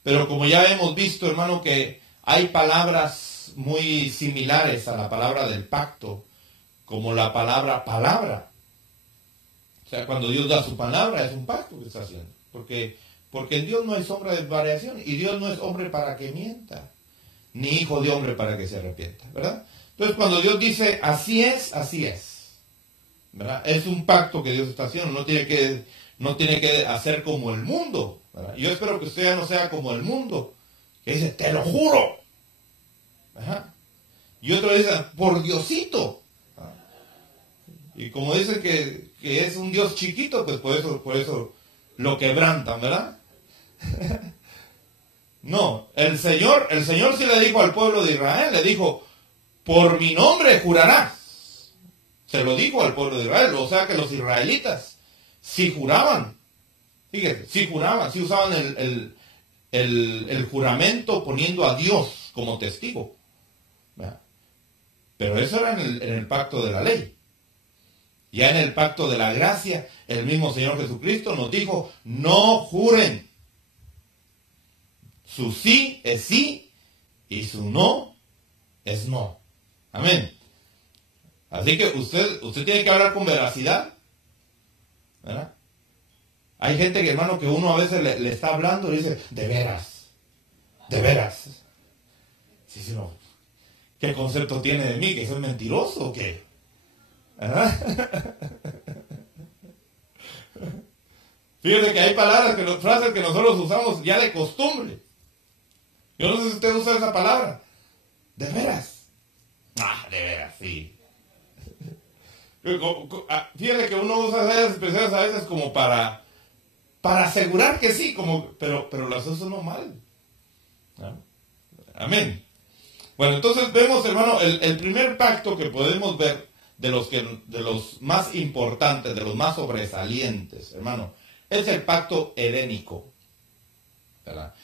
pero como ya hemos visto, hermano, que hay palabras muy similares a la palabra del pacto, como la palabra. O sea, cuando Dios da su palabra, es un pacto que está haciendo. Porque en Dios no hay sombra de variación, y Dios no es hombre para que mienta, ni hijo de hombre para que se arrepienta, ¿verdad? Entonces, cuando Dios dice, así es, ¿verdad? Es un pacto que Dios está haciendo, no tiene que hacer como el mundo, ¿verdad? Yo espero que usted ya no sea como el mundo, que dice, te lo juro, ¿verdad? Y otro dice, por Diosito, ¿verdad? Y como dice que es un Dios chiquito, pues por eso lo quebrantan, ¿verdad? No, el Señor sí le dijo al pueblo de Israel, le dijo, por mi nombre jurarás. Se lo dijo al pueblo de Israel, o sea que los israelitas sí juraban, fíjese, sí usaban el juramento poniendo a Dios como testigo, ¿verdad? Pero eso era en el pacto de la ley. Ya en el pacto de la gracia, el mismo Señor Jesucristo nos dijo, no juren. Su sí es sí y su no es no. Amén. Así que usted tiene que hablar con veracidad, ¿verdad? Hay gente que, hermano, que uno a veces le está hablando y dice, de veras. Sí, no. ¿Qué concepto tiene de mí? ¿Que soy mentiroso o qué? ¿Verdad? Fíjese que hay frases que nosotros usamos ya de costumbre. Yo no sé si usted usa esa palabra. ¿De veras? De veras, sí. Fíjate que uno usa esas expresiones a veces como para asegurar que sí, pero las usa uno mal. ¿No? Amén. Bueno, entonces vemos, hermano, el primer pacto que podemos ver de los más importantes, de los más sobresalientes, hermano, es el pacto edénico, ¿verdad?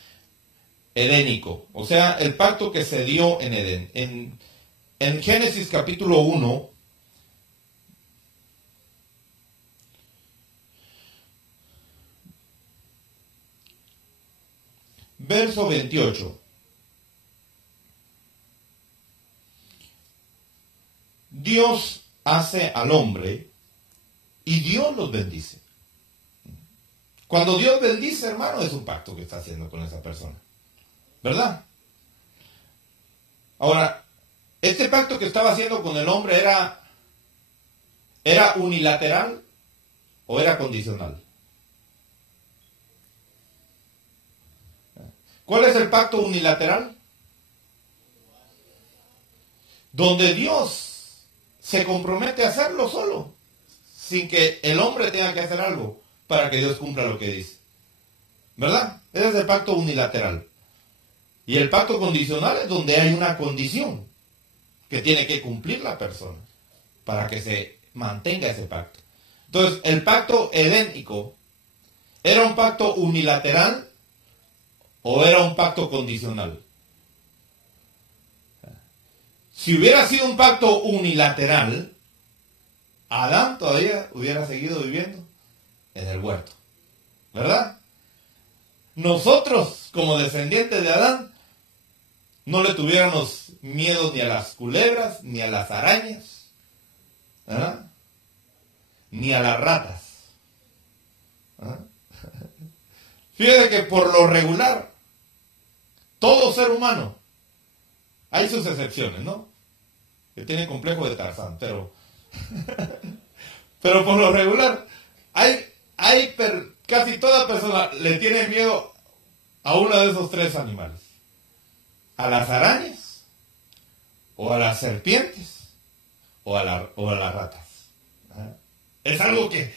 Edénico, o sea, el pacto que se dio en Edén. En Génesis capítulo 1, verso 28. Dios hace al hombre y Dios los bendice. Cuando Dios bendice, hermano, es un pacto que está haciendo con esa persona, ¿verdad? Ahora, este pacto que estaba haciendo con el hombre ¿era unilateral o era condicional? ¿Cuál es el pacto unilateral? Donde Dios se compromete a hacerlo solo, sin que el hombre tenga que hacer algo para que Dios cumpla lo que dice. ¿Verdad? Ese es el pacto unilateral. Y el pacto condicional es donde hay una condición que tiene que cumplir la persona para que se mantenga ese pacto. Entonces, el pacto edénico era un pacto unilateral ¿O era un pacto condicional? Si hubiera sido un pacto unilateral, Adán todavía hubiera seguido viviendo en el huerto, ¿verdad? Nosotros, como descendientes de Adán, no le tuviéramos miedo ni a las culebras, ni a las arañas, ¿verdad? Ni a las ratas. ¿Ah? Fíjate que por lo regular, todo ser humano, hay sus excepciones, ¿no? Que tienen complejo de Tarzán, pero por lo regular, casi toda persona le tiene miedo a uno de esos tres animales. A las arañas, o a las serpientes, o a las ratas. ¿Ah? Es algo que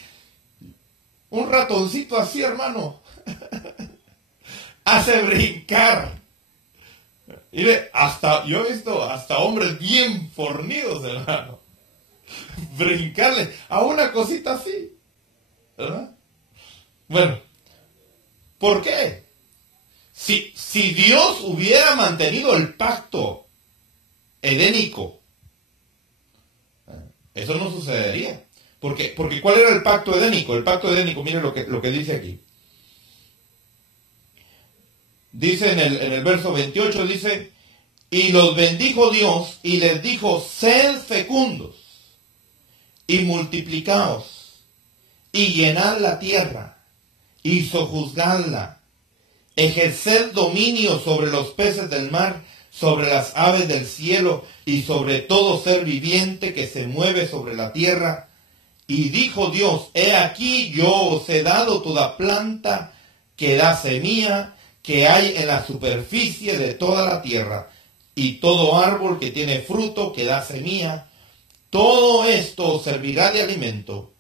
un ratoncito así, hermano, hace brincar. Mire, yo he visto hasta hombres bien fornidos, hermano, brincarle a una cosita así, ¿verdad? Bueno, ¿por qué? Si Dios hubiera mantenido el pacto edénico, eso no sucedería. Porque ¿cuál era el pacto edénico? El pacto edénico, mire lo que dice aquí. Dice en el verso 28, dice, y los bendijo Dios y les dijo, sed fecundos y multiplicaos y llenad la tierra y sojuzgadla, ejerced dominio sobre los peces del mar, sobre las aves del cielo y sobre todo ser viviente que se mueve sobre la tierra. Y dijo Dios, he aquí yo os he dado toda planta que da semilla que hay en la superficie de toda la tierra, y todo árbol que tiene fruto que da semilla. Todo esto os servirá de alimento,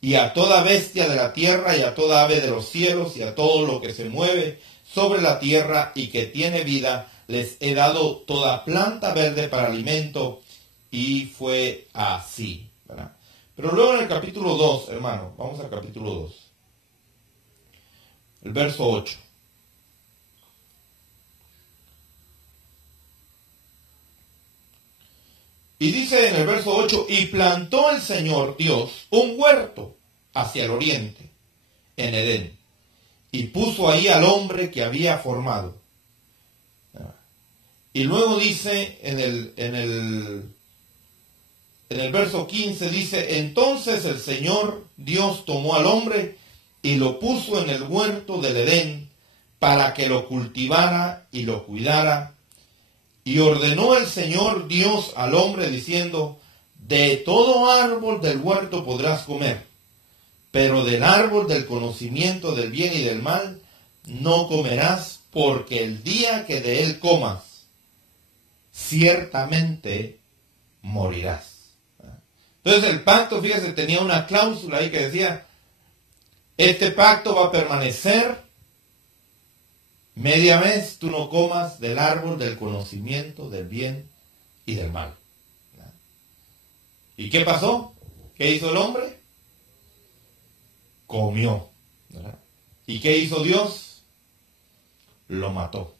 y a toda bestia de la tierra, y a toda ave de los cielos, y a todo lo que se mueve sobre la tierra y que tiene vida, les he dado toda planta verde para alimento. Y fue así, ¿verdad? Pero luego en el capítulo 2, hermano, vamos al capítulo 2, el verso 8. Y dice en el verso 8, y plantó el Señor Dios un huerto hacia el oriente, en Edén, y puso ahí al hombre que había formado. Y luego dice en el verso 15, dice, entonces el Señor Dios tomó al hombre y lo puso en el huerto del Edén para que lo cultivara y lo cuidara. Y ordenó el Señor Dios al hombre diciendo, de todo árbol del huerto podrás comer, pero del árbol del conocimiento del bien y del mal no comerás, porque el día que de él comas, ciertamente morirás. Entonces el pacto, fíjese, tenía una cláusula ahí que decía, este pacto va a permanecer media vez, tú no comas del árbol del conocimiento del bien y del mal. ¿Y qué pasó? ¿Qué hizo el hombre? Comió. ¿Verdad? ¿Y qué hizo Dios? Lo mató.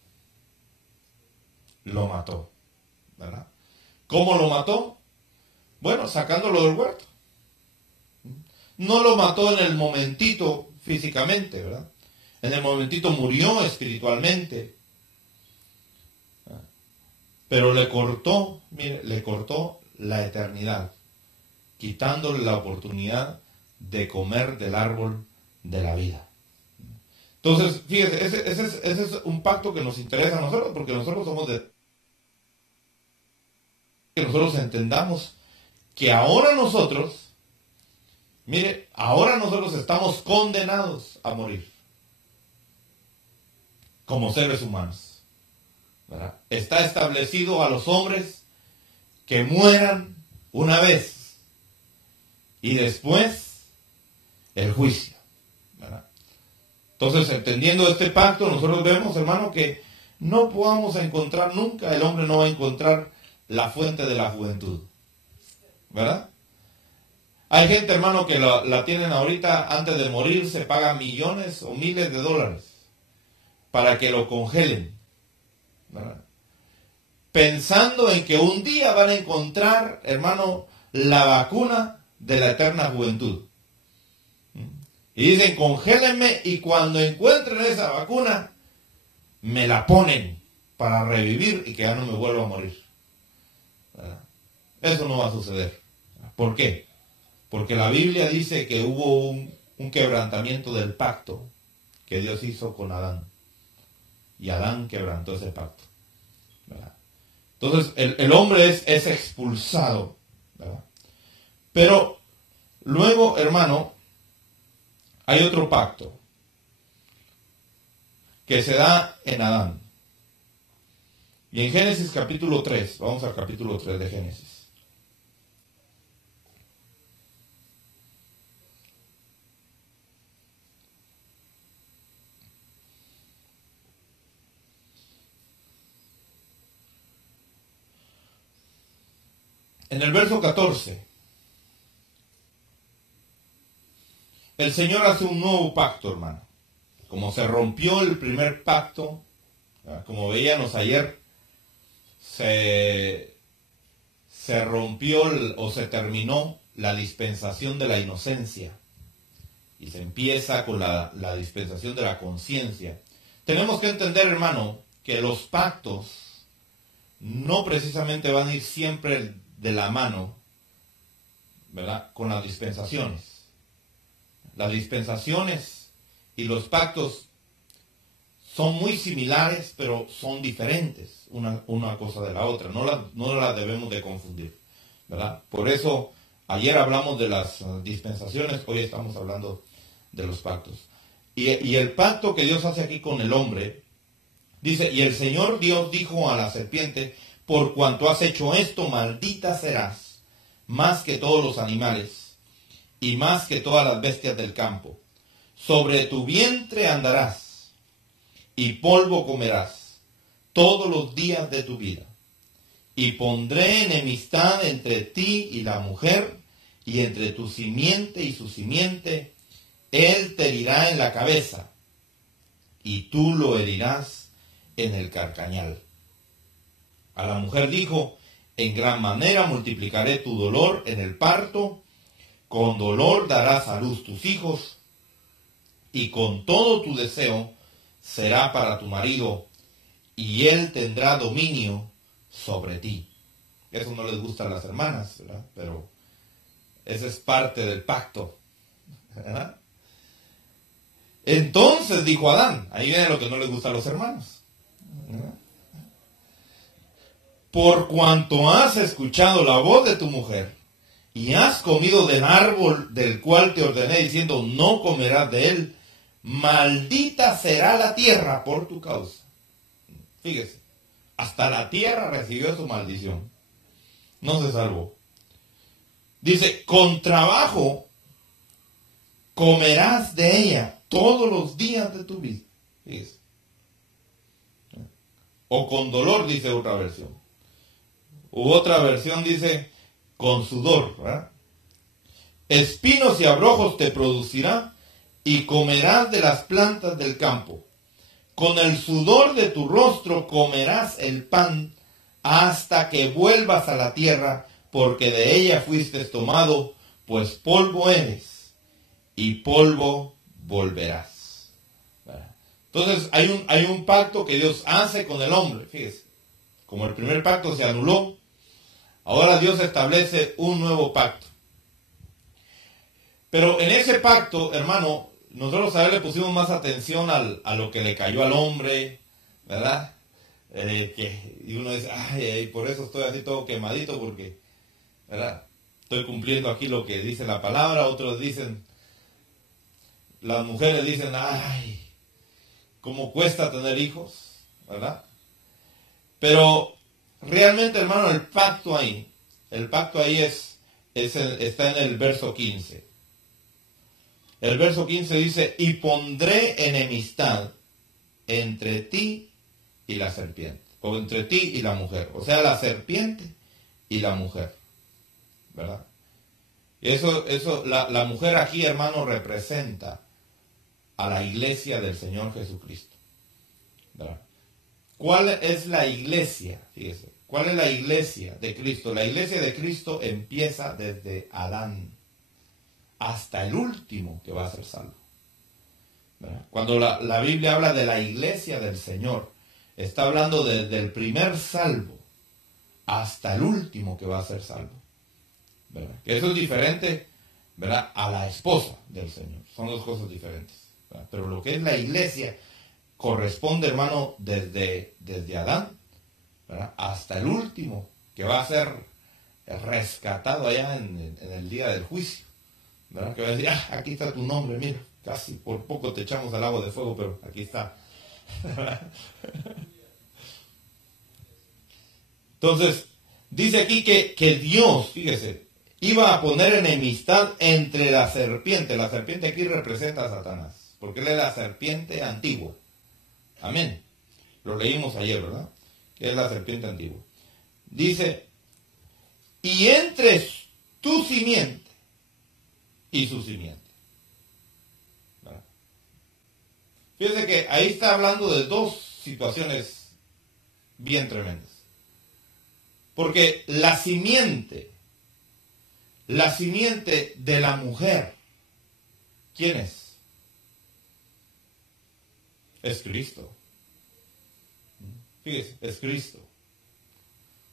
Lo mató. ¿Verdad? ¿Cómo lo mató? Bueno, sacándolo del huerto. No lo mató en el momentito físicamente, ¿verdad? En el momentito murió espiritualmente. Pero le cortó, mire, le cortó la eternidad, quitándole la oportunidad de comer del árbol de la vida. Entonces, fíjese, ese es un pacto que nos interesa a nosotros, porque nosotros somos que nosotros entendamos que ahora nosotros, mire, ahora nosotros estamos condenados a morir como seres humanos, ¿verdad? Está establecido a los hombres que mueran una vez y después el juicio, ¿verdad? Entonces, entendiendo este pacto, nosotros vemos, hermano, que no podamos encontrar nunca, el hombre no va a encontrar la fuente de la juventud, ¿verdad? Hay gente, hermano, que la tienen ahorita, antes de morir se paga millones o miles de dólares para que lo congelen, ¿verdad? Pensando en que un día van a encontrar, hermano, la vacuna de la eterna juventud. Y dicen, congélenme, y cuando encuentren esa vacuna, me la ponen para revivir y que ya no me vuelva a morir, ¿verdad? Eso no va a suceder. ¿Por qué? Porque la Biblia dice que hubo un quebrantamiento del pacto que Dios hizo con Adán. Y Adán quebrantó ese pacto, ¿verdad? Entonces el hombre es expulsado, ¿verdad? Pero luego, hermano, hay otro pacto que se da en Adán. Y en Génesis capítulo 3, vamos al capítulo 3 de Génesis. En el verso 14, el Señor hace un nuevo pacto, hermano. Como se rompió el primer pacto, como veíamos ayer, se rompió o se terminó la dispensación de la inocencia. Y se empieza con la dispensación de la conciencia. Tenemos que entender, hermano, que los pactos no precisamente van a ir siempre de la mano, ¿verdad?, con las dispensaciones. Las dispensaciones y los pactos son muy similares, pero son diferentes una cosa de la otra. No las debemos de confundir, ¿verdad? Por eso ayer hablamos de las dispensaciones, hoy estamos hablando de los pactos. Y el pacto que Dios hace aquí con el hombre, dice, y el Señor Dios dijo a la serpiente, por cuanto has hecho esto, maldita serás, más que todos los animales, y más que todas las bestias del campo. Sobre tu vientre andarás, y polvo comerás, todos los días de tu vida. Y pondré enemistad entre ti y la mujer, y entre tu simiente y su simiente. Él te herirá en la cabeza, y tú lo herirás en el carcañal. A la mujer dijo, en gran manera multiplicaré tu dolor en el parto, con dolor darás a luz tus hijos, y con todo tu deseo será para tu marido, y él tendrá dominio sobre ti. Eso no les gusta a las hermanas, ¿verdad? Pero esa es parte del pacto, ¿verdad? Entonces dijo Adán, ahí viene lo que no les gusta a los hermanos, ¿verdad? Por cuanto has escuchado la voz de tu mujer, y has comido del árbol del cual te ordené, diciendo, no comerás de él, maldita será la tierra por tu causa. Fíjese, hasta la tierra recibió su maldición. No se salvó. Dice, con trabajo comerás de ella todos los días de tu vida. Fíjese. O con dolor, dice otra versión. U otra versión dice, con sudor, ¿verdad? Espinos y abrojos te producirá, y comerás de las plantas del campo. Con el sudor de tu rostro comerás el pan, hasta que vuelvas a la tierra, porque de ella fuiste tomado, pues polvo eres, y polvo volverás. ¿Verdad? Entonces hay un pacto que Dios hace con el hombre, fíjese. Como el primer pacto se anuló, ahora Dios establece un nuevo pacto. Pero en ese pacto, hermano, nosotros a ver le pusimos más atención a lo que le cayó al hombre, ¿verdad? Y uno dice, ay, por eso estoy así todo quemadito, porque, ¿verdad? Estoy cumpliendo aquí lo que dice la palabra. Otros dicen, las mujeres dicen, ay, cómo cuesta tener hijos, ¿verdad? Pero realmente, hermano, el pacto ahí está en el verso 15. El verso 15 dice, y pondré enemistad entre ti y la serpiente, o entre ti y la mujer, o sea, la serpiente y la mujer, ¿verdad? La mujer aquí, hermano, representa a la iglesia del Señor Jesucristo. ¿verdad? ¿Cuál es la iglesia? Fíjese, ¿cuál es la iglesia de Cristo? La iglesia de Cristo empieza desde Adán hasta el último que va a ser salvo, ¿verdad? Cuando la Biblia habla de la iglesia del Señor, está hablando desde el primer salvo hasta el último que va a ser salvo, ¿verdad? Que eso es diferente, ¿verdad?, a la esposa del Señor. Son dos cosas diferentes, ¿verdad? Pero lo que es la iglesia corresponde, hermano, desde Adán, ¿verdad?, hasta el último que va a ser rescatado allá en el día del juicio, ¿verdad? Que va a decir, aquí está tu nombre, mira, casi por poco te echamos al agua de fuego, pero aquí está. Entonces, dice aquí que Dios, fíjese, iba a poner enemistad entre la serpiente. La serpiente aquí representa a Satanás, porque él es la serpiente antigua. Amén. Lo leímos ayer, ¿verdad? Que es la serpiente antigua. Dice, y entre tu simiente y su simiente. ¿Verdad? Fíjense que ahí está hablando de dos situaciones bien tremendas. Porque la simiente de la mujer, ¿quién es? Es Cristo. Fíjese, es Cristo.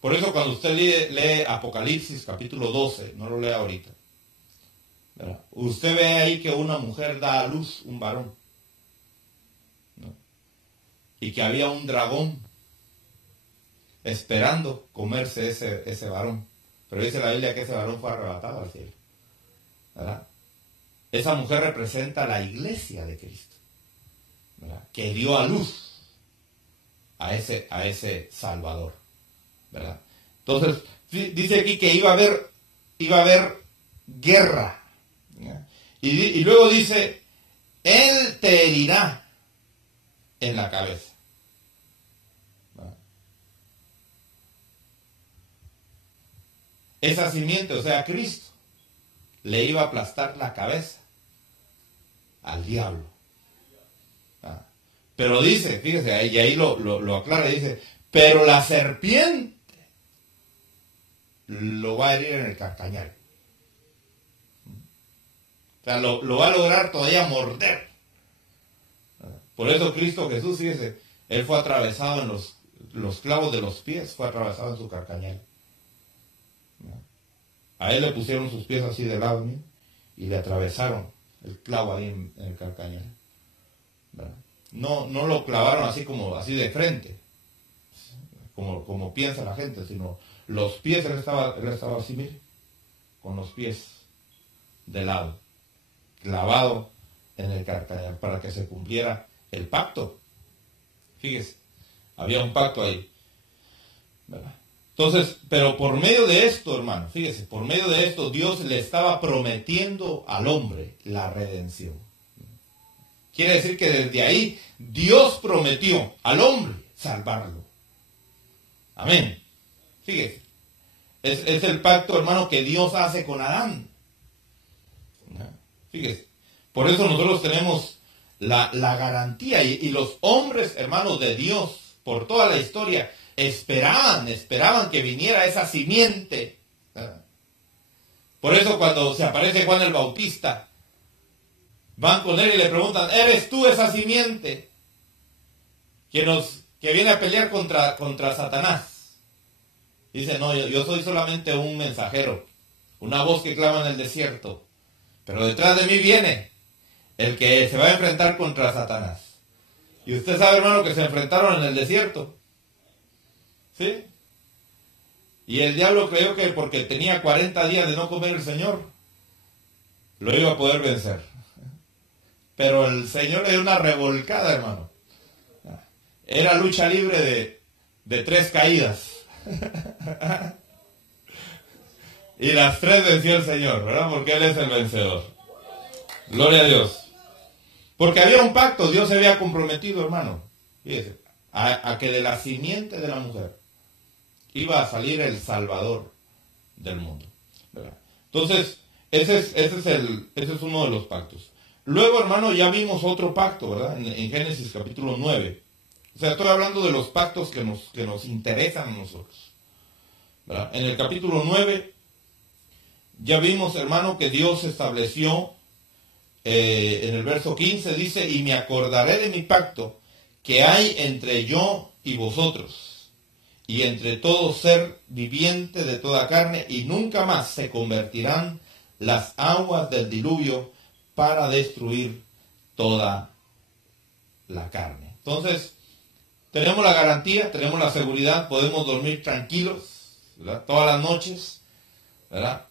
Por eso cuando usted lee Apocalipsis capítulo 12, no lo lea ahorita, ¿verdad?, usted ve ahí que una mujer da a luz un varón, ¿no?, y que había un dragón esperando comerse ese varón. Pero dice la Biblia que ese varón fue arrebatado al cielo, ¿verdad? Esa mujer representa la iglesia de Cristo, ¿verdad?, que dio a luz a ese Salvador, ¿verdad? Entonces, dice aquí que iba a haber guerra, ¿verdad? Y luego dice, él te herirá en la cabeza. Esa simiente, o sea, Cristo, le iba a aplastar la cabeza al diablo. Pero dice, fíjese, y ahí lo aclara, dice, pero la serpiente lo va a herir en el carcañal. O sea, lo va a lograr todavía morder. Por eso Cristo Jesús, fíjese, él fue atravesado en los clavos de los pies, fue atravesado en su carcañal. A él le pusieron sus pies así de lado, ¿no?, y le atravesaron el clavo ahí en el carcañal, ¿verdad? No lo clavaron así de frente, como piensa la gente, sino los pies, él estaba así, mire, con los pies de lado, clavado en el carcañal, para que se cumpliera el pacto. Fíjese, había un pacto ahí, ¿verdad? Entonces, pero por medio de esto, hermano, fíjese, por medio de esto Dios le estaba prometiendo al hombre la redención. Quiere decir que desde ahí Dios prometió al hombre salvarlo. Amén. Fíjese, es el pacto, hermano, que Dios hace con Adán. Fíjese, por eso nosotros tenemos la garantía y los hombres, hermanos de Dios, por toda la historia, esperaban que viniera esa simiente. Por eso cuando se aparece Juan el Bautista, van con él y le preguntan, ¿eres tú esa simiente que viene a pelear contra Satanás? Dice, no, yo soy solamente un mensajero, una voz que clama en el desierto, pero detrás de mí viene el que se va a enfrentar contra Satanás. Y usted sabe, hermano, que se enfrentaron en el desierto, ¿sí? Y el diablo creyó que porque tenía 40 días de no comer el Señor, lo iba a poder vencer. Pero el Señor le dio una revolcada, hermano. Era lucha libre de 3 caídas. Y las 3 venció el Señor, ¿verdad? Porque Él es el vencedor. Gloria a Dios. Porque había un pacto, Dios se había comprometido, hermano. Fíjese, a que de la simiente de la mujer iba a salir el Salvador del mundo, ¿verdad? Entonces, ese es uno de los pactos. Luego, hermano, ya vimos otro pacto, ¿verdad? En Génesis capítulo 9. O sea, estoy hablando de los pactos que nos interesan a nosotros, ¿verdad? En el capítulo 9 ya vimos, hermano, que Dios estableció, en el verso 15 dice, y me acordaré de mi pacto que hay entre yo y vosotros, y entre todo ser viviente de toda carne, y nunca más se convertirán las aguas del diluvio para destruir toda la carne. Entonces, tenemos la garantía, tenemos la seguridad, podemos dormir tranquilos, ¿verdad? Todas las noches, ¿verdad?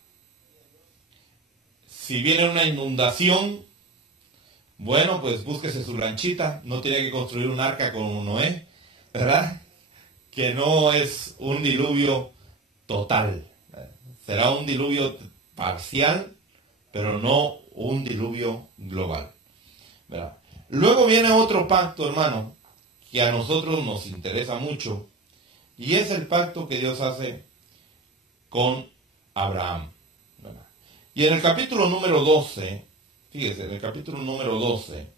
Si viene una inundación, bueno, pues búsquese su lanchita, no tiene que construir un arca como Noé, ¿verdad? Que no es un diluvio total, ¿verdad? Será un diluvio parcial, pero no un diluvio global, ¿verdad? Luego viene otro pacto, hermano, que a nosotros nos interesa mucho, y es el pacto que Dios hace con Abraham, ¿verdad? Y en el capítulo número 12, fíjese, en el capítulo número 12,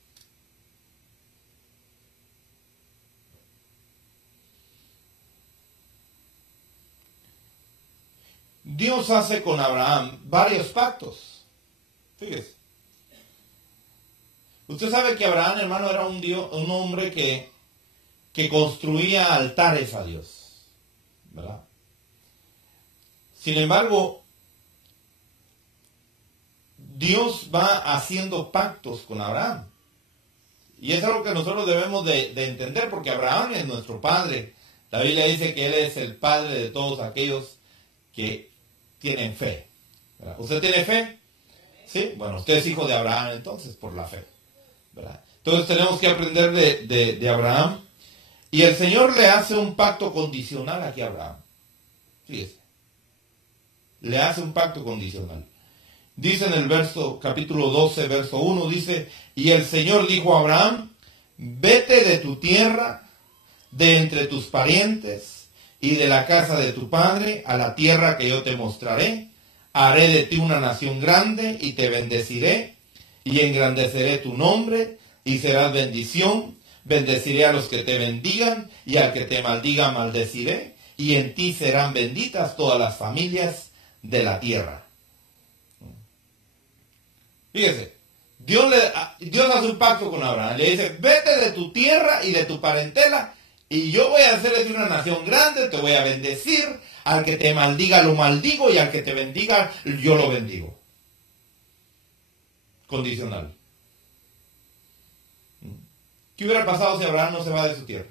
Dios hace con Abraham varios pactos. Fíjese. Usted sabe que Abraham, hermano, era un hombre que construía altares a Dios, ¿verdad? Sin embargo, Dios va haciendo pactos con Abraham. Y es algo que nosotros debemos de entender, porque Abraham es nuestro padre. La Biblia dice que Él es el padre de todos aquellos que tienen fe, ¿verdad? ¿Usted tiene fe? Sí. Bueno, usted es hijo de Abraham entonces, por la fe, ¿verdad? Entonces tenemos que aprender de Abraham. Y el Señor le hace un pacto condicional aquí a Abraham. Fíjese. Le hace un pacto condicional. Dice en el capítulo 12, verso 1, dice, y el Señor dijo a Abraham, vete de tu tierra, de entre tus parientes y de la casa de tu padre, a la tierra que yo te mostraré. Haré de ti una nación grande y te bendeciré y engrandeceré tu nombre y serás bendición. Bendeciré a los que te bendigan y al que te maldiga maldeciré, y en ti serán benditas todas las familias de la tierra. Fíjese, Dios hace un pacto con Abraham, le dice, vete de tu tierra y de tu parentela, y yo voy a hacer de ti una nación grande, te voy a bendecir, al que te maldiga lo maldigo, y al que te bendiga yo lo bendigo. Condicional. ¿Qué hubiera pasado si Abraham no se va de su tierra?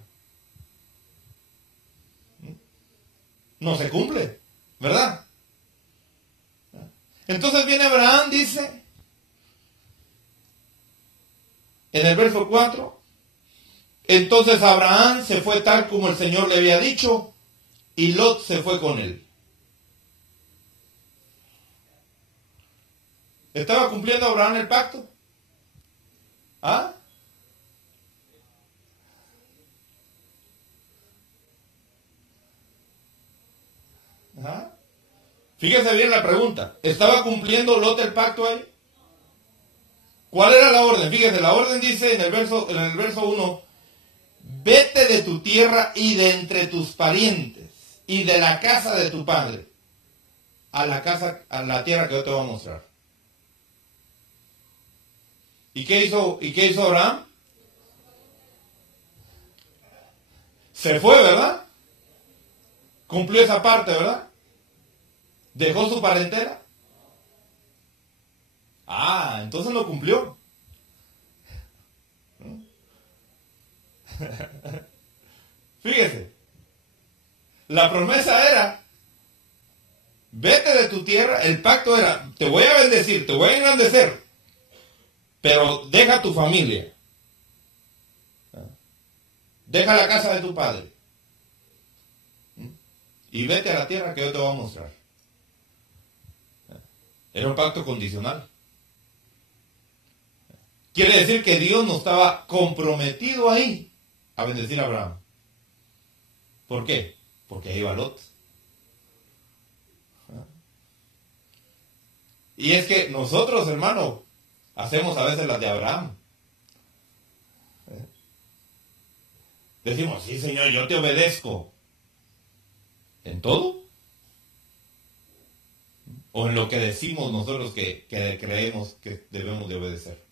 No se cumple, ¿verdad? Entonces viene Abraham, dice, en el verso 4, entonces Abraham se fue tal como el Señor le había dicho, y Lot se fue con él. ¿Estaba cumpliendo Abraham el pacto? ¿Ah? ¿Ah? Fíjese bien la pregunta. ¿Estaba cumpliendo Lot el pacto ahí? ¿Cuál era la orden? Fíjese, la orden dice en el verso 1, vete de tu tierra y de entre tus parientes y de la casa de tu padre a la tierra que yo te voy a mostrar. ¿Y qué hizo Abraham? Se fue, ¿verdad? Cumplió esa parte, ¿verdad? ¿Dejó su parentela? Ah, entonces lo cumplió. Fíjese, la promesa era, vete de tu tierra, el pacto era, te voy a bendecir, te voy a engrandecer, pero deja tu familia, deja la casa de tu padre, y vete a la tierra que yo te voy a mostrar. Era un pacto condicional. Quiere decir que Dios no estaba comprometido ahí a bendecir a Abraham. ¿Por qué? Porque ahí iba Lot. Y es que nosotros, hermano, hacemos a veces las de Abraham. Decimos, sí, Señor, yo te obedezco. ¿En todo? ¿O en lo que decimos nosotros que creemos que debemos de obedecer?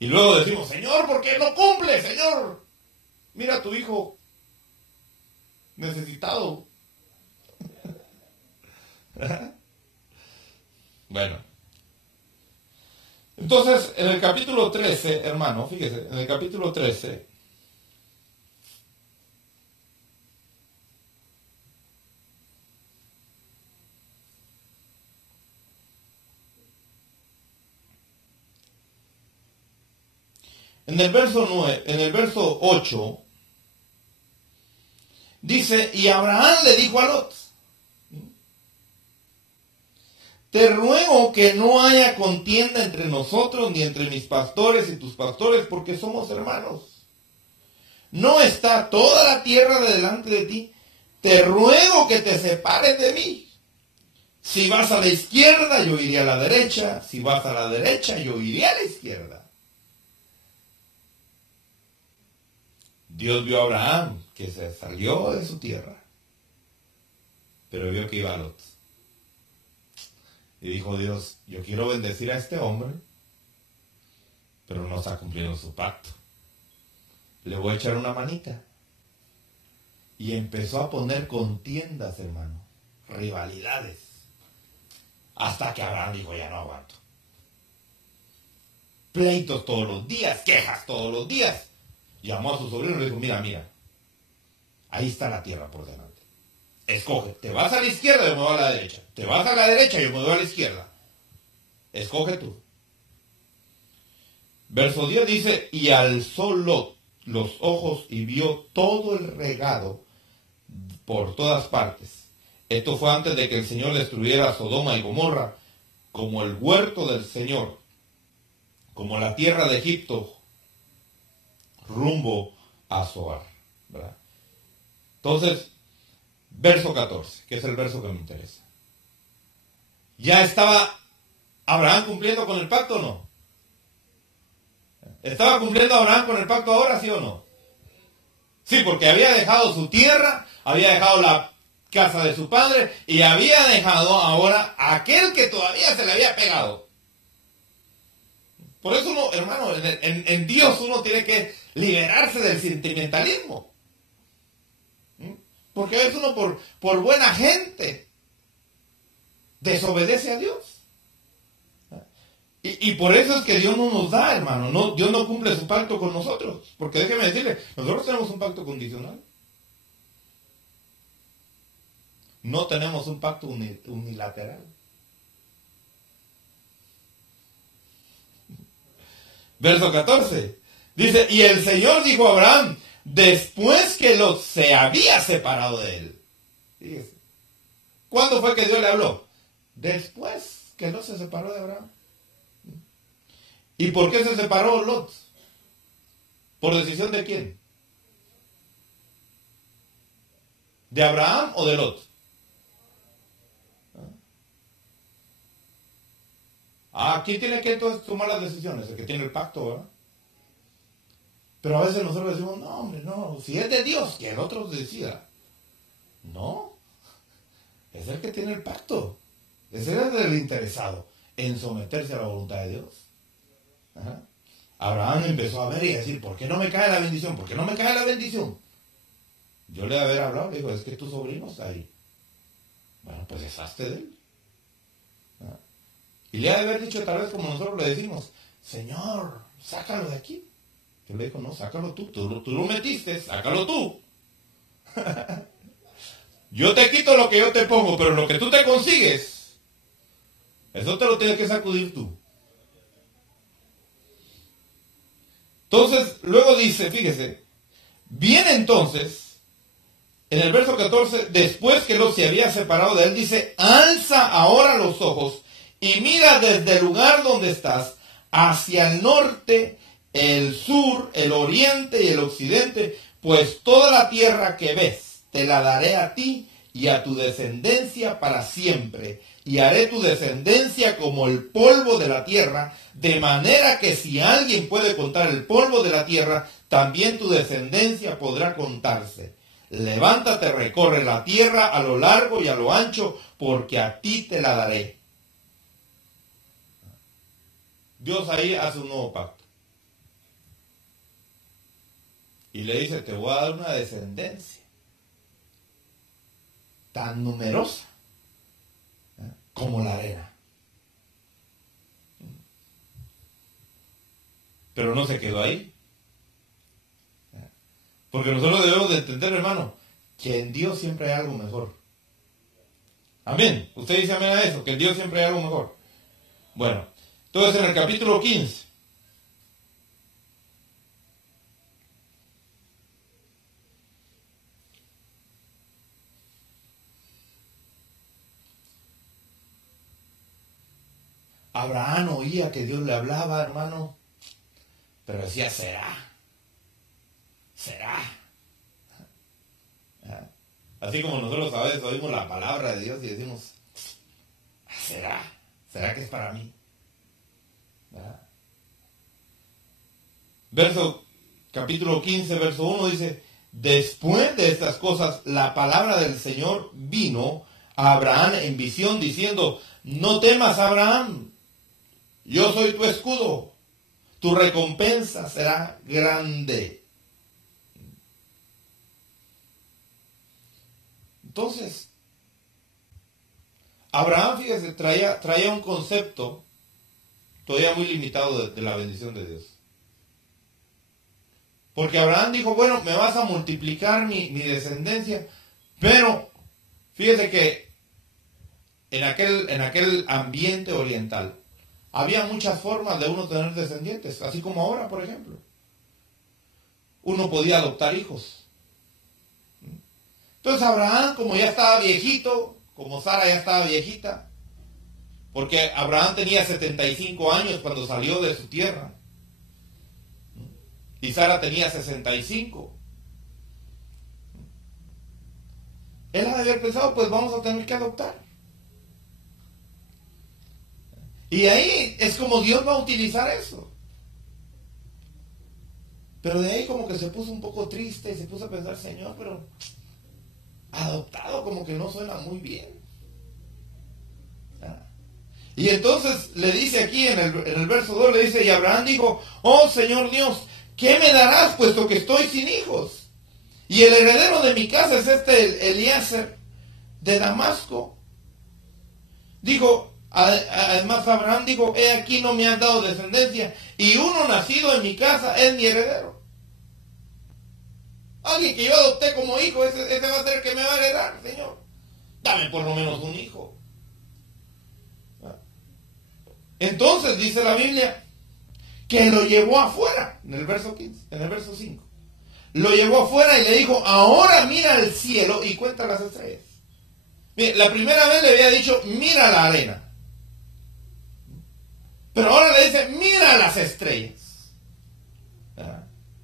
Y luego decimos, Señor, ¿por qué no cumple, Señor? Mira a tu hijo necesitado. Bueno. Entonces, en el capítulo 13, hermano, fíjese, en el capítulo 13, en el verso 9, en el verso 8, dice, y Abraham le dijo a Lot, te ruego que no haya contienda entre nosotros ni entre mis pastores y tus pastores, porque somos hermanos. ¿No está toda la tierra de delante de ti? Te ruego que te separes de mí. Si vas a la izquierda, yo iré a la derecha. Si vas a la derecha, yo iré a la izquierda. Dios vio a Abraham, que se salió de su tierra, pero vio que iba a Lot. Y dijo Dios, yo quiero bendecir a este hombre, pero no está cumpliendo su pacto. Le voy a echar una manita. Y empezó a poner contiendas, hermano, rivalidades. Hasta que Abraham dijo, ya no aguanto. Pleitos todos los días, quejas todos los días. Llamó a su sobrino y le dijo, mira, ahí está la tierra por delante. Escoge, te vas a la izquierda, yo me voy a la derecha. Te vas a la derecha, yo me voy a la izquierda. Escoge tú. Verso 10 dice, y alzó Lot los ojos y vio todo el regado por todas partes. Esto fue antes de que el Señor destruyera Sodoma y Gomorra, como el huerto del Señor, como la tierra de Egipto, rumbo a Zoar, ¿verdad? Entonces, verso 14, que es el verso que me interesa. ¿Ya estaba Abraham cumpliendo con el pacto o no? ¿Estaba cumpliendo Abraham con el pacto ahora, sí o no? Sí, porque había dejado su tierra, había dejado la casa de su padre y había dejado ahora a aquel que todavía se le había pegado. Por eso uno, hermano, en Dios uno tiene que liberarse del sentimentalismo. Porque a veces uno por buena gente desobedece a Dios. Y por eso es que Dios no nos da, hermano. No, Dios no cumple su pacto con nosotros. Porque déjeme decirle, nosotros tenemos un pacto condicional. No tenemos un pacto unilateral. Verso 14. Dice, y el Señor dijo a Abraham, después que Lot se había separado de él. Fíjese. ¿Cuándo fue que Dios le habló? Después que Lot se separó de Abraham. ¿Y por qué se separó Lot? ¿Por decisión de quién? ¿De Abraham o de Lot? ¿Quién tiene que entonces tomar las decisiones? El que tiene el pacto, ¿verdad? Pero a veces nosotros decimos, no, hombre, no, si es de Dios, que el otro decida. No, es el que tiene el pacto. Ese es el interesado en someterse a la voluntad de Dios. Ajá. Abraham empezó a ver y a decir, ¿por qué no me cae la bendición? ¿Por qué no me cae la bendición? Yo le haber hablado, le digo, es que tu sobrino está ahí. Bueno, pues deshazte de él. ¿Ah? Y le ha de haber dicho tal vez como nosotros le decimos, Señor, sácalo de aquí. Yo le digo, no, sácalo tú lo metiste, sácalo tú. Yo te quito lo que yo te pongo, pero lo que tú te consigues, eso te lo tienes que sacudir tú. Entonces, luego dice, fíjese, viene entonces, en el verso 14, después que Lot se había separado de él, dice, alza ahora los ojos y mira desde el lugar donde estás, hacia el norte, el sur, el oriente y el occidente, pues toda la tierra que ves, te la daré a ti y a tu descendencia para siempre, y haré tu descendencia como el polvo de la tierra, de manera que si alguien puede contar el polvo de la tierra, también tu descendencia podrá contarse. Levántate, recorre la tierra a lo largo y a lo ancho, porque a ti te la daré. Dios ahí hace un nuevo pacto. Y le dice, te voy a dar una descendencia tan numerosa como la arena. Pero no se quedó ahí. Porque nosotros debemos de entender, hermano, que en Dios siempre hay algo mejor. Amén. Usted dice amén a eso, que en Dios siempre hay algo mejor. Bueno, entonces en el capítulo 15. Abraham oía que Dios le hablaba, hermano, pero decía, será. Así como nosotros a veces oímos la palabra de Dios y decimos, será que es para mí. Capítulo 15, verso 1 dice, después de estas cosas, la palabra del Señor vino a Abraham en visión diciendo, no temas, Abraham, yo soy tu escudo, tu recompensa será grande. Entonces, Abraham, fíjese, traía un concepto todavía muy limitado de la bendición de Dios. Porque Abraham dijo, bueno, me vas a multiplicar mi descendencia, pero fíjese que en aquel ambiente oriental había muchas formas de uno tener descendientes, así como ahora, por ejemplo. Uno podía adoptar hijos. Entonces Abraham, como ya estaba viejito, como Sara ya estaba viejita, porque Abraham tenía 75 años cuando salió de su tierra, y Sara tenía 65. Él había pensado, pues vamos a tener que adoptar. Y ahí es como Dios va a utilizar eso. Pero de ahí como que se puso un poco triste y se puso a pensar, Señor, pero adoptado como que no suena muy bien. Y entonces le dice aquí en el verso 2, le dice, y Abraham dijo, oh Señor Dios, ¿qué me darás puesto que estoy sin hijos? Y el heredero de mi casa es Eliezer de Damasco. Dijo, además Abraham dijo, he aquí no me han dado descendencia, y uno nacido en mi casa es mi heredero. Alguien que yo adopté como hijo, ese va a ser el que me va a heredar, Señor. Dame por lo menos un hijo. Entonces dice la Biblia que lo llevó afuera, en el verso 15, en el verso 5. Lo llevó afuera y le dijo, ahora mira el cielo y cuenta las estrellas. Mire, la primera vez le había dicho, mira la arena. Pero ahora le dice, mira las estrellas.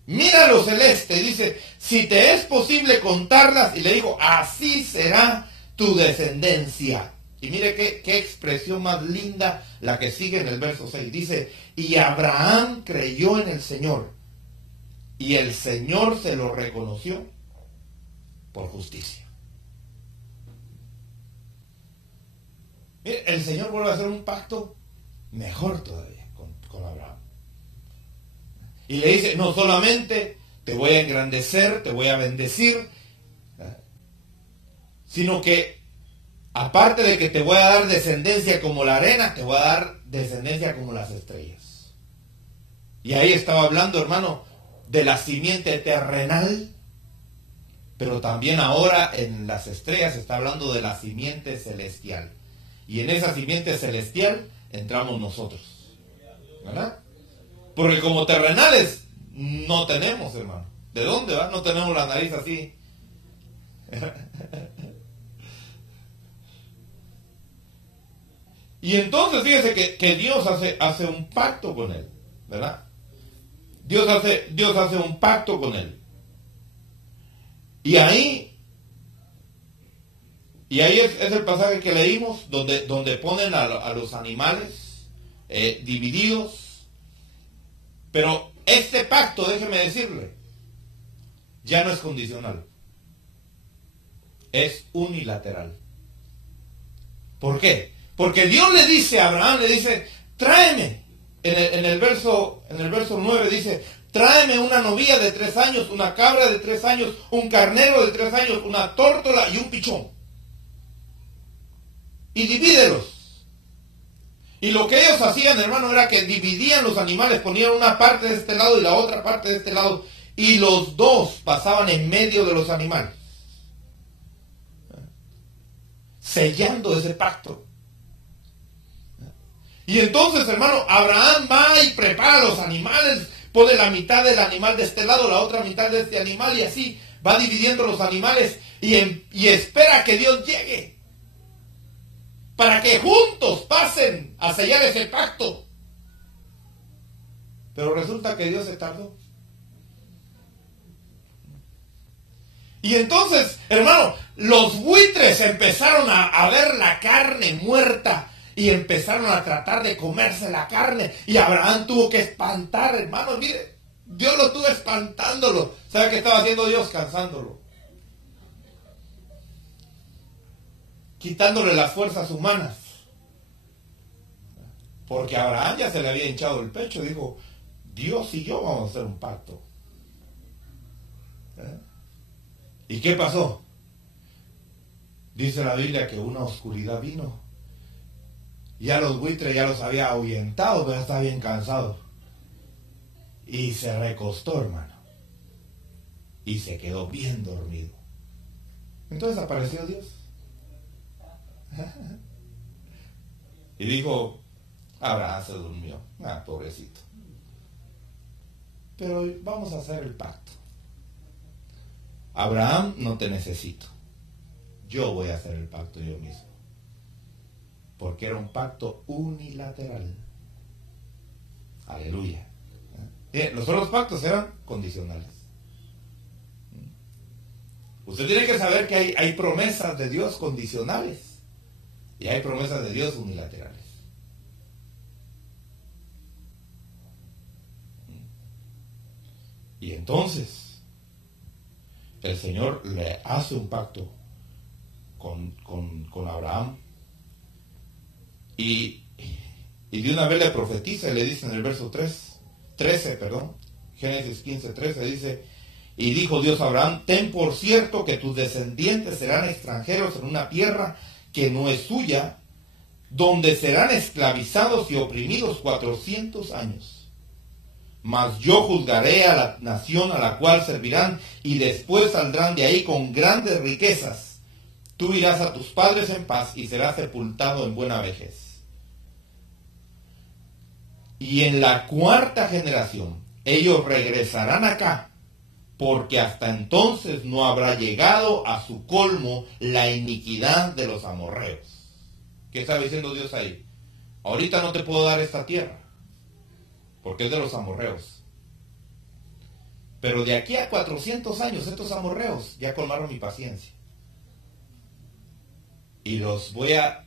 Mira lo celeste. Dice, si te es posible contarlas. Y le dijo, así será tu descendencia. Y mire qué expresión más linda la que sigue en el verso 6. Dice, y Abraham creyó en el Señor. Y el Señor se lo reconoció por justicia. Mire, el Señor vuelve a hacer un pacto mejor todavía con Abraham. Y le dice, no solamente te voy a engrandecer, te voy a bendecir, sino que aparte de que te voy a dar descendencia como la arena, te voy a dar descendencia como las estrellas. Y ahí estaba hablando, hermano, de la simiente terrenal, pero también ahora en las estrellas está hablando de la simiente celestial. Y en esa simiente celestial entramos nosotros, ¿verdad? Porque como terrenales no tenemos, hermano. ¿De dónde va? No tenemos la nariz así. Y entonces fíjese que Dios hace un pacto con él, ¿verdad? Dios hace un pacto con él. Y ahí Y ahí es el pasaje que leímos, donde ponen a los animales divididos. Pero este pacto, déjeme decirle, ya no es condicional. Es unilateral. ¿Por qué? Porque Dios le dice a Abraham, le dice, tráeme. En el verso 9 dice, tráeme una novilla de 3 años, una cabra de 3 años, un carnero de 3 años, una tórtola y un pichón. Y divídelos. Y lo que ellos hacían, hermano, era que dividían los animales, ponían una parte de este lado y la otra parte de este lado, y los dos pasaban en medio de los animales, sellando ese pacto. Y entonces, hermano, Abraham va y prepara los animales, pone la mitad del animal de este lado, la otra mitad de este animal, y así va dividiendo los animales y espera que Dios llegue para que juntos pasen a sellar ese pacto. Pero resulta que Dios se tardó. Y entonces, hermano, los buitres empezaron a ver la carne muerta y empezaron a tratar de comerse la carne. Y Abraham tuvo que espantar, hermano, mire, Dios lo tuvo espantándolo. ¿Sabe qué estaba haciendo Dios? Cansándolo. Quitándole las fuerzas humanas. Porque a Abraham ya se le había hinchado el pecho. Dijo, Dios y yo vamos a hacer un pacto. ¿Y qué pasó? Dice la Biblia que una oscuridad vino. Ya los buitres ya los había ahuyentado, pero ya estaba bien cansado. Y se recostó, hermano. Y se quedó bien dormido. Entonces apareció Dios. Y dijo, Abraham se durmió. Pobrecito. Pero vamos a hacer el pacto. Abraham, no te necesito. Yo voy a hacer el pacto yo mismo. Porque era un pacto unilateral. Aleluya. Los otros pactos eran condicionales. Usted tiene que saber que hay promesas de Dios condicionales y hay promesas de Dios unilaterales. Y entonces el Señor le hace un pacto con Abraham y de una vez le profetiza y le dice en el verso 13, Génesis 15:13 dice, y dijo Dios a Abraham, ten por cierto que tus descendientes serán extranjeros en una tierra que no es suya, donde serán esclavizados y oprimidos 400 años. Mas yo juzgaré a la nación a la cual servirán, y después saldrán de ahí con grandes riquezas. Tú irás a tus padres en paz y serás sepultado en buena vejez. Y en la 4ª generación ellos regresarán acá, porque hasta entonces no habrá llegado a su colmo la iniquidad de los amorreos. ¿Qué está diciendo Dios ahí? Ahorita no te puedo dar esta tierra, porque es de los amorreos. Pero de aquí a 400 años estos amorreos ya colmaron mi paciencia. Y los voy a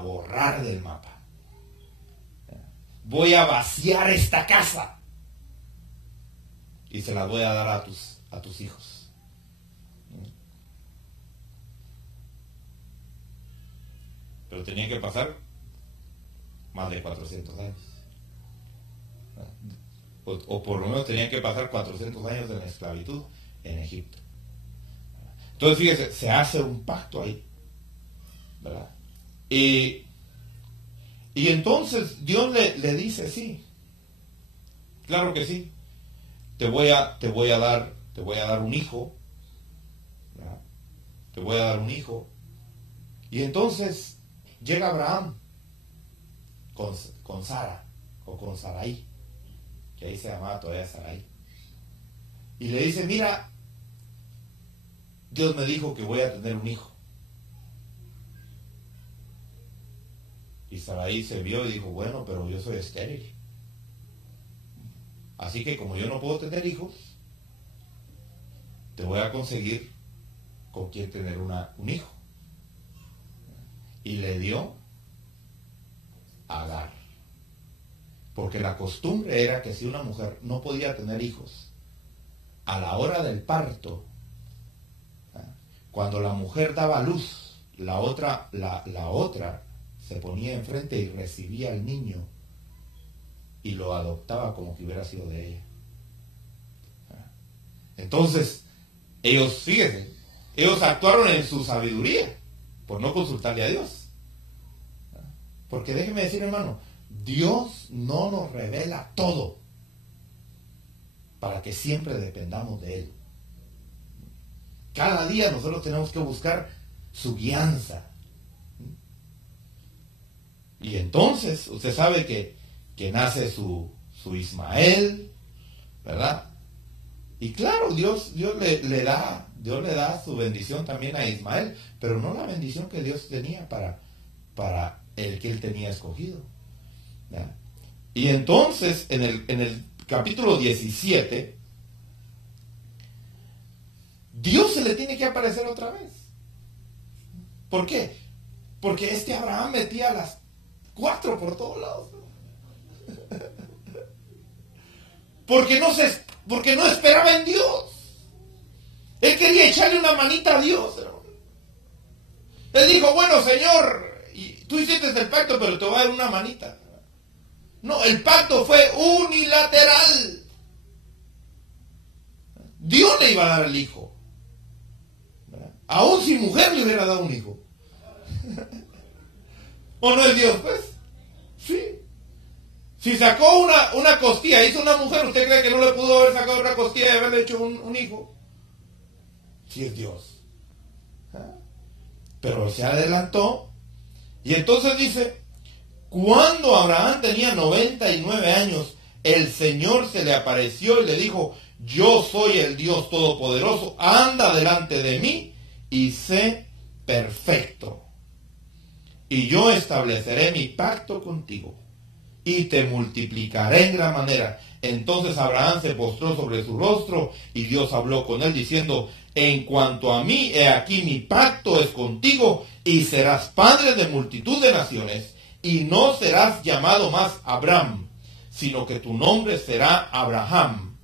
borrar del mapa. Voy a vaciar esta casa. Y se la voy a dar a tus hijos. Pero tenía que pasar más de 400 años. O por lo menos tenían que pasar 400 años en la esclavitud en Egipto. Entonces fíjese, se hace un pacto ahí, ¿verdad? Y entonces Dios le dice, sí, claro que sí, te voy a dar un hijo, ¿verdad? Te voy a dar un hijo. Y entonces llega Abraham con Sara, o con Sarai, que ahí se llamaba todavía Sarai, y le dice, mira, Dios me dijo que voy a tener un hijo. Y Sarai se vio y dijo, bueno, pero yo soy estéril. Así que como yo no puedo tener hijos, te voy a conseguir con quien tener un hijo. y le dio a Agar. Porque la costumbre era que si una mujer no podía tener hijos, a la hora del parto, cuando la mujer daba luz, la otra se ponía enfrente y recibía al niño y lo adoptaba como que hubiera sido de ella. Entonces, fíjense, ellos actuaron en su sabiduría por no consultarle a Dios. Porque déjeme decir, hermano, Dios no nos revela todo para que siempre dependamos de Él. Cada día nosotros tenemos que buscar su guianza. Y entonces, usted sabe que nace su Ismael, ¿verdad? Y claro, Dios le da su bendición también a Ismael, pero no la bendición que Dios tenía para el que él tenía escogido, ¿verdad? Y entonces, en el capítulo 17, Dios se le tiene que aparecer otra vez. ¿Por qué? Porque Abraham metía a las 4 por todos lados. Porque no esperaba en Dios. Él quería echarle una manita a Dios. Él dijo, bueno, Señor, tú hiciste el pacto, pero te voy a dar una manita. No, el pacto fue unilateral. Dios le iba a dar el hijo. Aún sin mujer le hubiera dado un hijo. ¿O no es Dios, pues? Sí. Si sacó una costilla, hizo una mujer, ¿usted cree que no le pudo haber sacado otra costilla y haberle hecho un hijo? Sí es Dios. Pero se adelantó. Y entonces dice, cuando Abraham tenía 99 años, el Señor se le apareció y le dijo, yo soy el Dios Todopoderoso, anda delante de mí y sé perfecto. Y yo estableceré mi pacto contigo y te multiplicaré en gran manera. Entonces Abraham se postró sobre su rostro y Dios habló con él diciendo, en cuanto a mí, he aquí mi pacto es contigo y serás padre de multitud de naciones y no serás llamado más Abraham, sino que tu nombre será Abraham,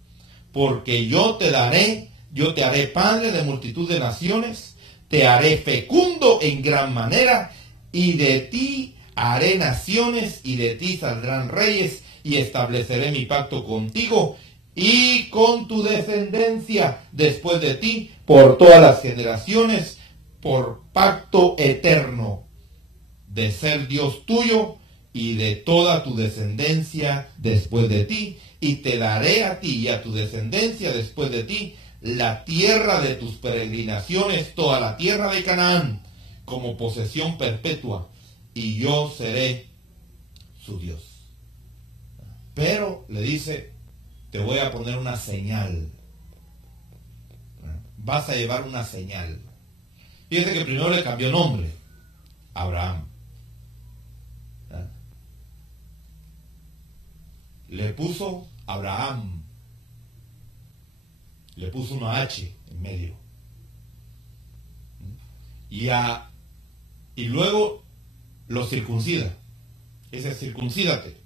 porque yo te haré padre de multitud de naciones, te haré fecundo en gran manera y de ti haré naciones y de ti saldrán reyes y estableceré mi pacto contigo y con tu descendencia después de ti por todas las generaciones, por pacto eterno de ser Dios tuyo y de toda tu descendencia después de ti, y te daré a ti y a tu descendencia después de ti la tierra de tus peregrinaciones, toda la tierra de Canaán, como posesión perpetua, y yo seré su Dios. Pero le dice, te voy a poner una señal. Vas a llevar una señal. Fíjate que primero le cambió nombre, Abraham. Le puso Abraham. Le puso una H en medio. Y luego lo circuncida. Dice, circuncídate.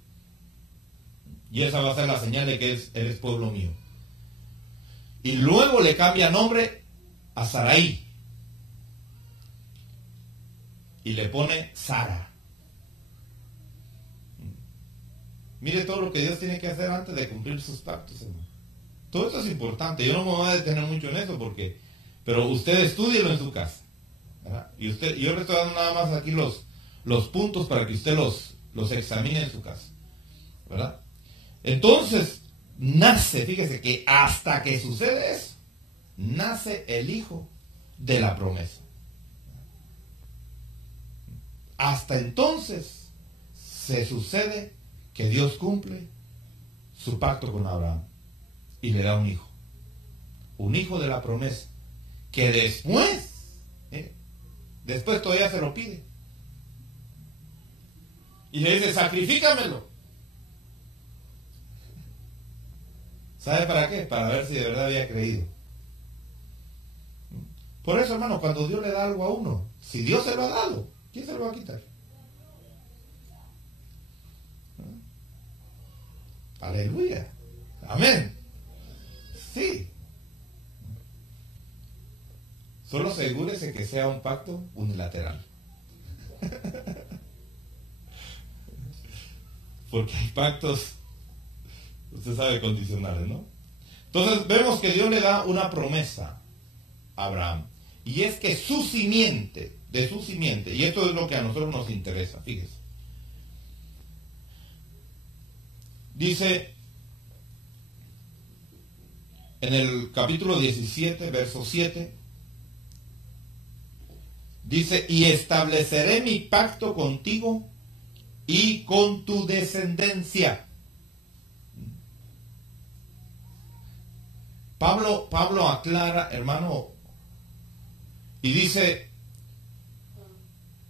Y esa va a ser la señal de que eres pueblo mío. Y luego le cambia nombre a Sarai. Y le pone Sara. Mire todo lo que Dios tiene que hacer antes de cumplir sus pactos, hermano. Todo eso es importante. Yo no me voy a detener mucho en eso pero usted estúdielo en su casa, ¿verdad? Y yo le estoy dando nada más aquí los puntos para que usted los examine en su casa, ¿verdad? Entonces, nace, fíjese que hasta que sucede eso, nace el hijo de la promesa. Hasta entonces se sucede que Dios cumple su pacto con Abraham y le da un hijo de la promesa, que después todavía se lo pide y le dice, sacrifícamelo. ¿Sabe para qué? Para ver si de verdad había creído. Por eso, hermano, cuando Dios le da algo a uno, si Dios se lo ha dado, ¿Quién se lo va a quitar? Aleluya. Amén. Sí. Solo asegúrese que sea un pacto unilateral. Porque hay pactos, usted sabe, condicionales, ¿no? Entonces vemos que Dios le da una promesa a Abraham. Y es que su simiente, de su simiente, y esto es lo que a nosotros nos interesa, fíjese. Dice en el capítulo 17, verso 7, dice, y estableceré mi pacto contigo y con tu descendencia. Pablo aclara, hermano, y dice,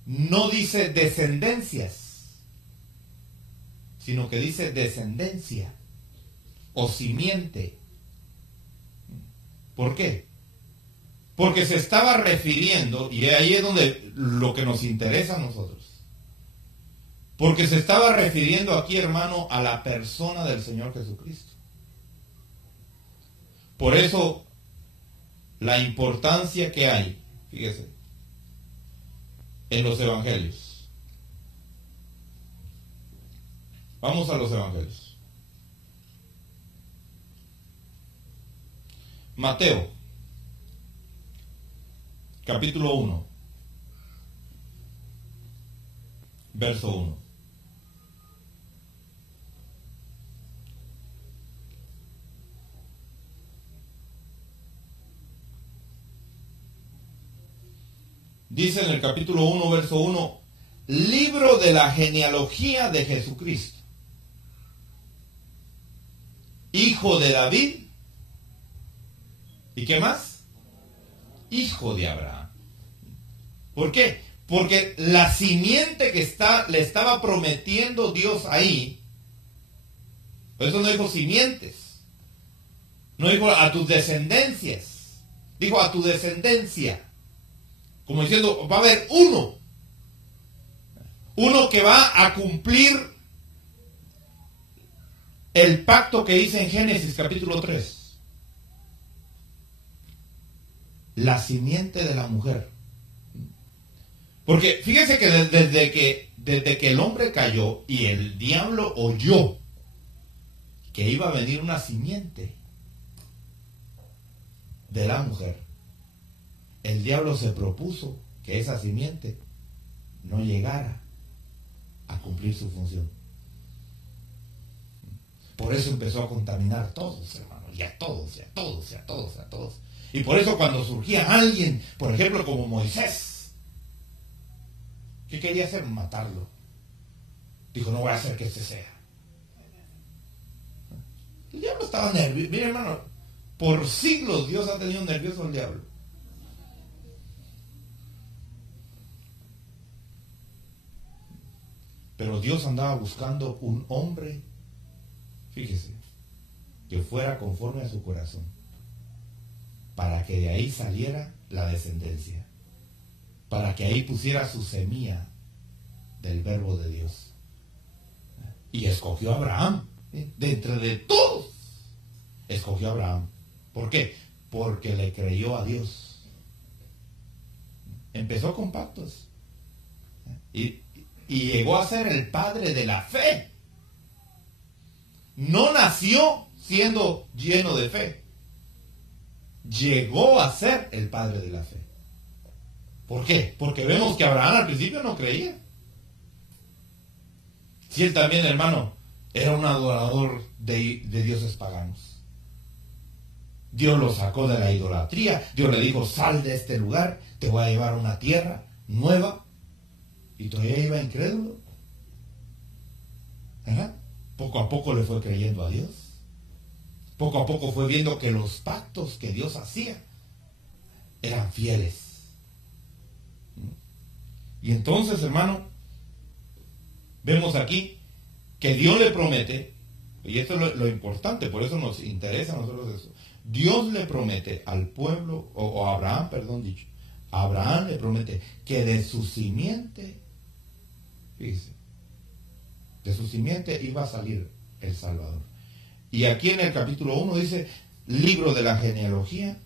no dice descendencias, sino que dice descendencia o simiente. ¿Por qué? Porque se estaba refiriendo, y ahí es donde lo que nos interesa a nosotros, porque se estaba refiriendo aquí, hermano, a la persona del Señor Jesucristo. Por eso, la importancia que hay, fíjese, en los evangelios. Vamos a los evangelios. Mateo, capítulo 1, verso 1. Dice en el capítulo 1, verso 1, libro de la genealogía de Jesucristo, hijo de David, ¿y qué más? Hijo de Abraham. ¿Por qué? Porque la simiente que le estaba prometiendo Dios ahí, por eso no dijo simientes, no dijo a tus descendencias, dijo a tu descendencia. Como diciendo, va a haber uno que va a cumplir el pacto que dice en Génesis capítulo 3. La simiente de la mujer. Porque fíjense que desde que el hombre cayó y el diablo oyó que iba a venir una simiente de la mujer, el diablo se propuso que esa simiente no llegara a cumplir su función. Por eso empezó a contaminar a todos, hermanos, y a todos, y a todos, y a todos, y a todos. Y por eso cuando surgía alguien, por ejemplo, como Moisés, ¿qué quería hacer? Matarlo. Dijo, no voy a hacer que este sea. El diablo estaba nervioso. Mire, hermano, por siglos Dios ha tenido nervioso al diablo. Pero Dios andaba buscando un hombre, fíjese, que fuera conforme a su corazón, para que de ahí saliera la descendencia, para que ahí pusiera su semilla del verbo de Dios. Y escogió a Abraham, de entre de todos, escogió a Abraham. ¿Por qué? Porque le creyó a Dios. Empezó con pactos. Y llegó a ser el padre de la fe. No nació siendo lleno de fe. Llegó a ser el padre de la fe. ¿Por qué? Porque vemos que Abraham al principio no creía. Si él también, hermano, era un adorador de dioses paganos. Dios lo sacó de la idolatría. Dios le dijo, sal de este lugar, te voy a llevar a una tierra nueva. Y todavía iba incrédulo. ¿Verdad? Poco a poco le fue creyendo a Dios. Poco a poco fue viendo que los pactos que Dios hacía eran fieles. Y entonces, hermano, vemos aquí que Dios le promete, y esto es lo importante, por eso nos interesa a nosotros eso. Dios le promete al pueblo, o a Abraham, perdón dicho, Abraham le promete que de su simiente, fíjese, de su simiente iba a salir el Salvador. Y aquí en el capítulo 1 dice, libro de la genealogía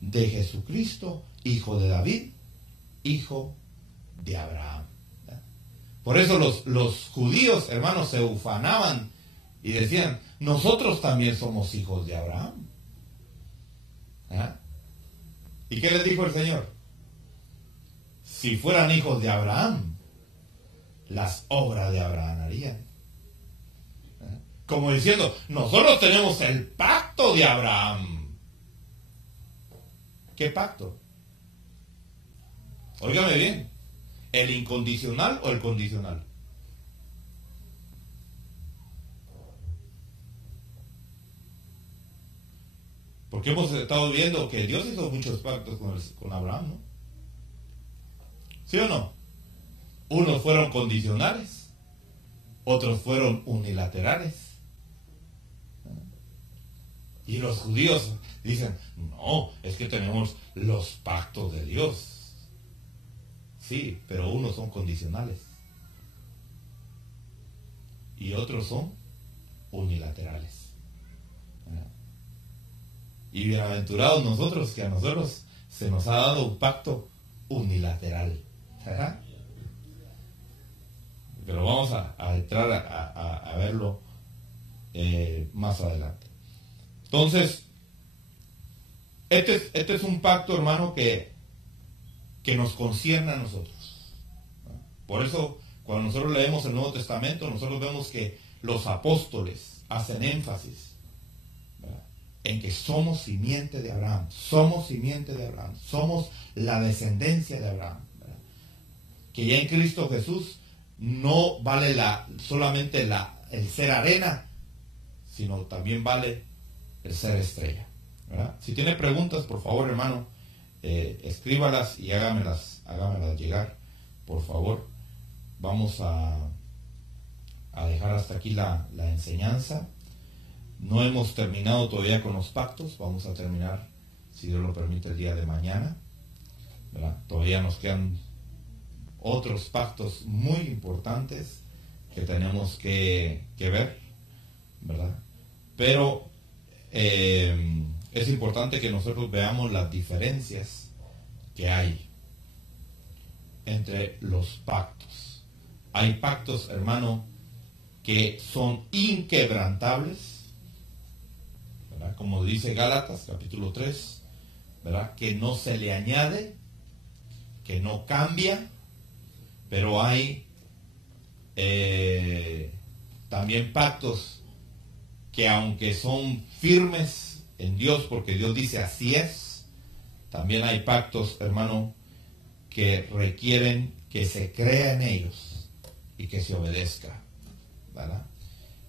de Jesucristo, hijo de David, hijo de Abraham. Por eso los judíos, hermanos, se ufanaban y decían, nosotros también somos hijos de Abraham. ¿Ah? ¿Y qué les dijo el Señor? Si fueran hijos de Abraham, las obras de Abraham harían. ¿Ah? Como diciendo, nosotros tenemos el pacto de Abraham. ¿Qué pacto? Óigame bien, ¿el incondicional o el condicional? Porque hemos estado viendo que Dios hizo muchos pactos con Abraham, ¿no? ¿Sí o no? Unos fueron condicionales, otros fueron unilaterales. Y los judíos dicen, no, es que tenemos los pactos de Dios. Sí, pero unos son condicionales y otros son unilaterales. Y bienaventurados nosotros, que a nosotros se nos ha dado un pacto unilateral. ¿Verdad? Pero vamos a entrar a verlo más adelante. Entonces, este es un pacto, hermano, que nos concierne a nosotros. Por eso, cuando nosotros leemos el Nuevo Testamento, nosotros vemos que los apóstoles hacen énfasis, ¿verdad?, en que somos simiente de Abraham, somos simiente de Abraham, somos la descendencia de Abraham, ¿verdad? Que ya en Cristo Jesús no vale solamente el ser arena, sino también vale el ser estrella, ¿verdad? Si tiene preguntas, por favor, hermano, escríbalas y hágamelas llegar, por favor. Vamos a dejar hasta aquí la enseñanza. No hemos terminado todavía con los pactos, vamos a terminar, si Dios lo permite, el día de mañana, ¿verdad? Todavía nos quedan otros pactos muy importantes que tenemos que ver, ¿verdad? Pero es importante que nosotros veamos las diferencias que hay entre los pactos. Hay pactos, hermano, que son inquebrantables, ¿verdad?, como dice Gálatas capítulo 3, ¿verdad?, que no se le añade, que no cambia. Pero hay también pactos que, aunque son firmes en Dios, porque Dios dice así es, también hay pactos, hermano, que requieren que se crea en ellos y que se obedezca, ¿verdad?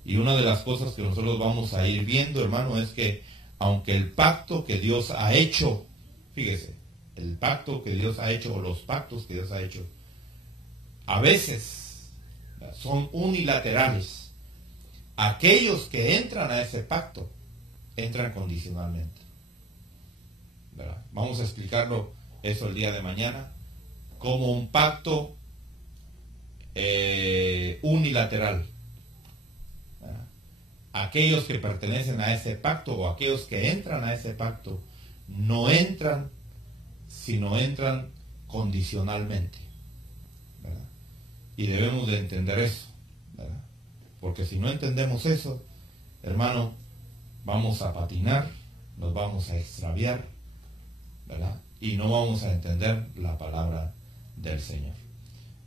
Y una de las cosas que nosotros vamos a ir viendo, hermano, es que aunque el pacto que Dios ha hecho, fíjese, el pacto que Dios ha hecho, o los pactos que Dios ha hecho, a veces son unilaterales. Aquellos que entran a ese pacto entran condicionalmente, ¿verdad? Vamos a explicarlo eso el día de mañana, como un pacto unilateral, ¿verdad? Aquellos que pertenecen a ese pacto, o aquellos que entran a ese pacto, no entran, sino entran condicionalmente, ¿verdad? Y debemos de entender eso, ¿verdad? Porque si no entendemos eso, hermano, vamos a patinar, nos vamos a extraviar, ¿verdad? Y no vamos a entender la palabra del Señor.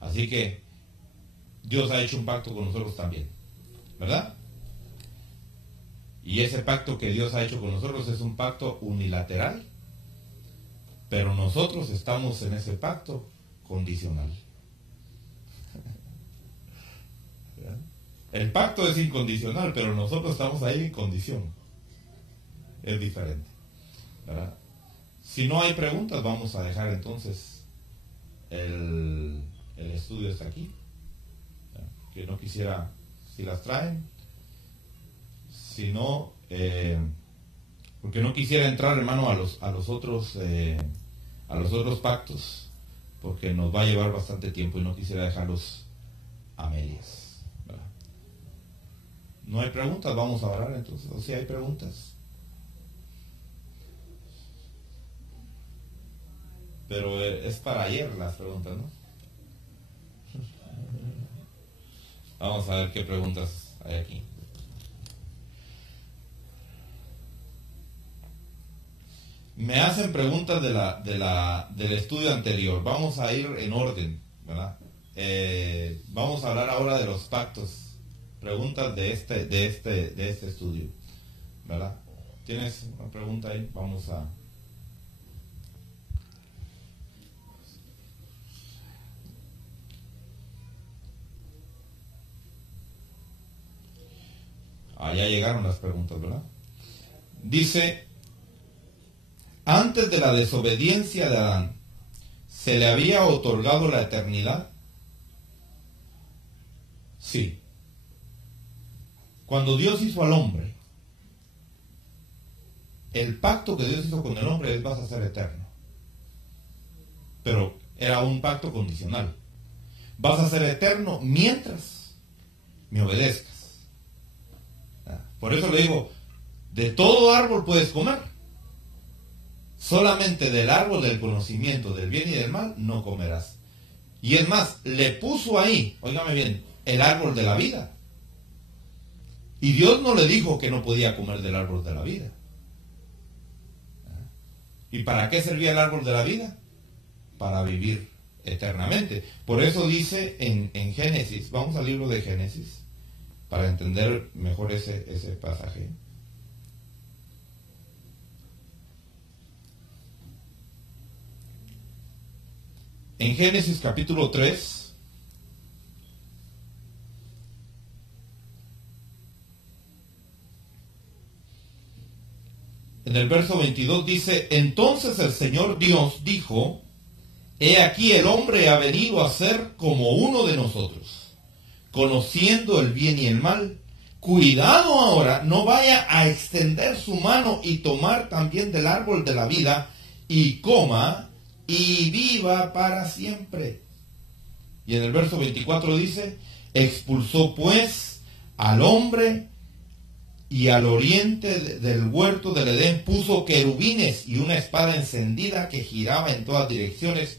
Así que Dios ha hecho un pacto con nosotros también, ¿verdad? Y ese pacto que Dios ha hecho con nosotros es un pacto unilateral, pero nosotros estamos en ese pacto condicional. El pacto es incondicional, pero nosotros estamos ahí en condición. Es diferente, ¿verdad? Si no hay preguntas, vamos a dejar entonces el estudio hasta aquí. Que no quisiera, si las traen, si no, porque no quisiera entrar, hermano, a los otros a los otros pactos, porque nos va a llevar bastante tiempo y no quisiera dejarlos a medias, ¿verdad? No hay preguntas, vamos a orar entonces, o si hay preguntas. Pero es para ayer las preguntas, ¿no? Vamos a ver qué preguntas hay aquí. Me hacen preguntas del estudio anterior. Vamos a ir en orden, ¿verdad? Vamos a hablar ahora de los pactos. Preguntas de este estudio, ¿verdad? ¿Tienes una pregunta ahí? Vamos a... ya llegaron las preguntas, ¿verdad? Dice, antes de la desobediencia de Adán, ¿se le había otorgado la eternidad? Sí. Cuando Dios hizo al hombre, el pacto que Dios hizo con el hombre es: vas a ser eterno. Pero era un pacto condicional. Vas a ser eterno mientras me obedezcas. Por eso le digo, de todo árbol puedes comer, solamente del árbol del conocimiento del bien y del mal no comerás. Y es más, le puso ahí, óigame bien, el árbol de la vida. Y Dios no le dijo que no podía comer del árbol de la vida. ¿Y para qué servía el árbol de la vida? Para vivir eternamente. Por eso dice en Génesis, vamos al libro de Génesis, para entender mejor ese pasaje. En Génesis capítulo 3, en el verso 22 dice: entonces el Señor Dios dijo: he aquí el hombre ha venido a ser como uno de nosotros, conociendo el bien y el mal. Cuidado ahora, no vaya a extender su mano y tomar también del árbol de la vida, y coma y viva para siempre. Y en el verso 24 dice: expulsó pues al hombre, y al oriente del huerto del Edén puso querubines y una espada encendida que giraba en todas direcciones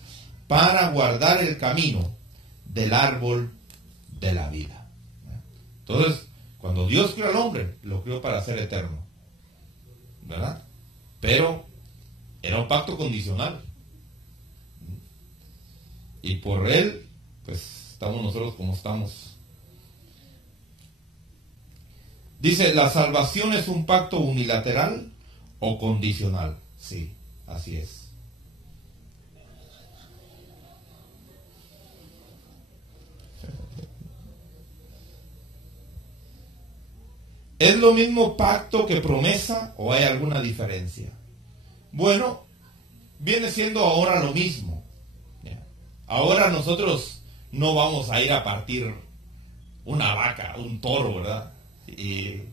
para guardar el camino del árbol de la vida. Entonces, cuando Dios creó al hombre, lo creó para ser eterno, ¿verdad? Pero era un pacto condicional. Y por él, pues, estamos nosotros como estamos. Dice, ¿la salvación es un pacto unilateral o condicional? Sí, así es. ¿Es lo mismo pacto que promesa o hay alguna diferencia? Bueno, viene siendo ahora lo mismo. Ahora nosotros no vamos a ir a partir una vaca, un toro, ¿verdad? Y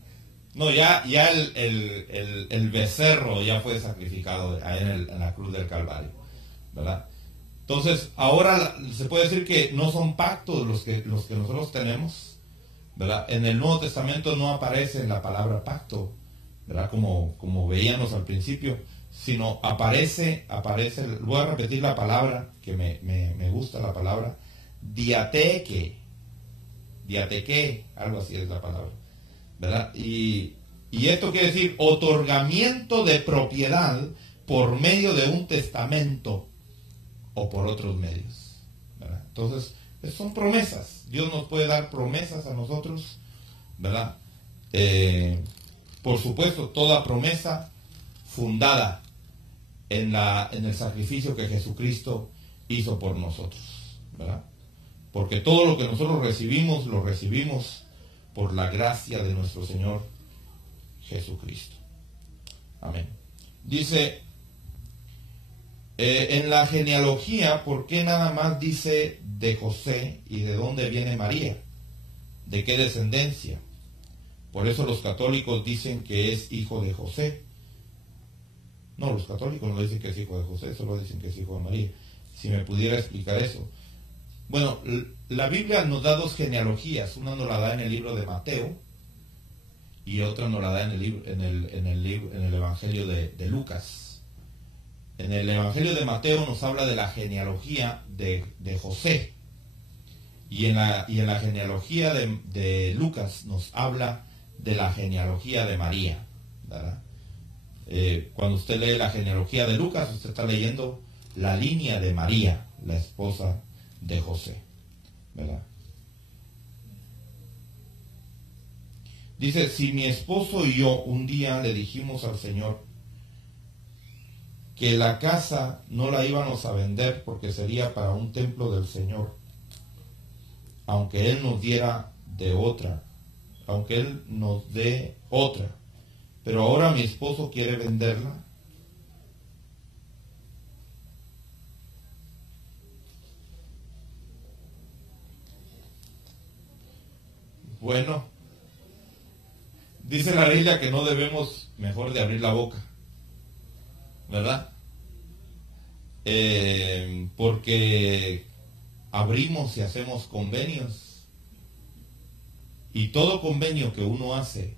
no, ya el becerro ya fue sacrificado ahí en la cruz del Calvario, ¿verdad? Entonces, ahora se puede decir que no son pactos los que nosotros tenemos, ¿verdad? En el Nuevo Testamento no aparece la palabra pacto, ¿verdad? Como veíamos al principio, sino aparece, voy a repetir la palabra, que me gusta la palabra, diateque, algo así es la palabra, ¿verdad? Y esto quiere decir otorgamiento de propiedad por medio de un testamento o por otros medios, ¿verdad? Entonces, son promesas. Dios nos puede dar promesas a nosotros, ¿verdad? Por supuesto, toda promesa fundada en el sacrificio que Jesucristo hizo por nosotros, ¿verdad? Porque todo lo que nosotros recibimos, lo recibimos por la gracia de nuestro Señor Jesucristo. Amén. Dice, en la genealogía, ¿por qué nada más dice de José y de dónde viene María? ¿De qué descendencia? Por eso los católicos dicen que es hijo de José. No, No, los católicos no dicen que es hijo de José, solo dicen que es hijo de María. Si me pudiera explicar eso. Bueno, la Biblia nos da dos genealogías. Una nos la da en el libro de Mateo y otra nos la da en el Evangelio de Lucas. En el Evangelio de Mateo nos habla de la genealogía de José. Y en la genealogía de Lucas nos habla de la genealogía de María, ¿verdad? Cuando usted lee la genealogía de Lucas, usted está leyendo la línea de María, la esposa de José, ¿verdad? Dice, si mi esposo y yo un día le dijimos al Señor que la casa no la íbamos a vender porque sería para un templo del Señor, aunque Él nos diera de otra, aunque Él nos dé otra, pero ahora mi esposo quiere venderla. Bueno, dice la Biblia que no debemos mejor de abrir la boca, ¿verdad? Porque abrimos y hacemos convenios y todo convenio que uno hace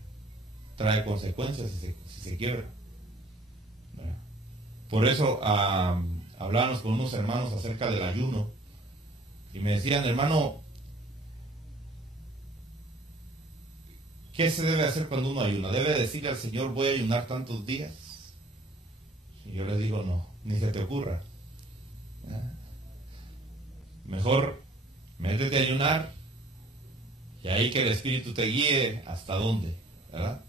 trae consecuencias si se quiebra, ¿verdad? Por eso hablábamos con unos hermanos acerca del ayuno y me decían, hermano, ¿qué se debe hacer cuando uno ayuna? ¿Debe decirle al Señor, voy a ayunar tantos días? Y yo les digo, no, ni se te ocurra. Mejor métete a ayunar y ahí que el Espíritu te guíe hasta dónde, ¿verdad?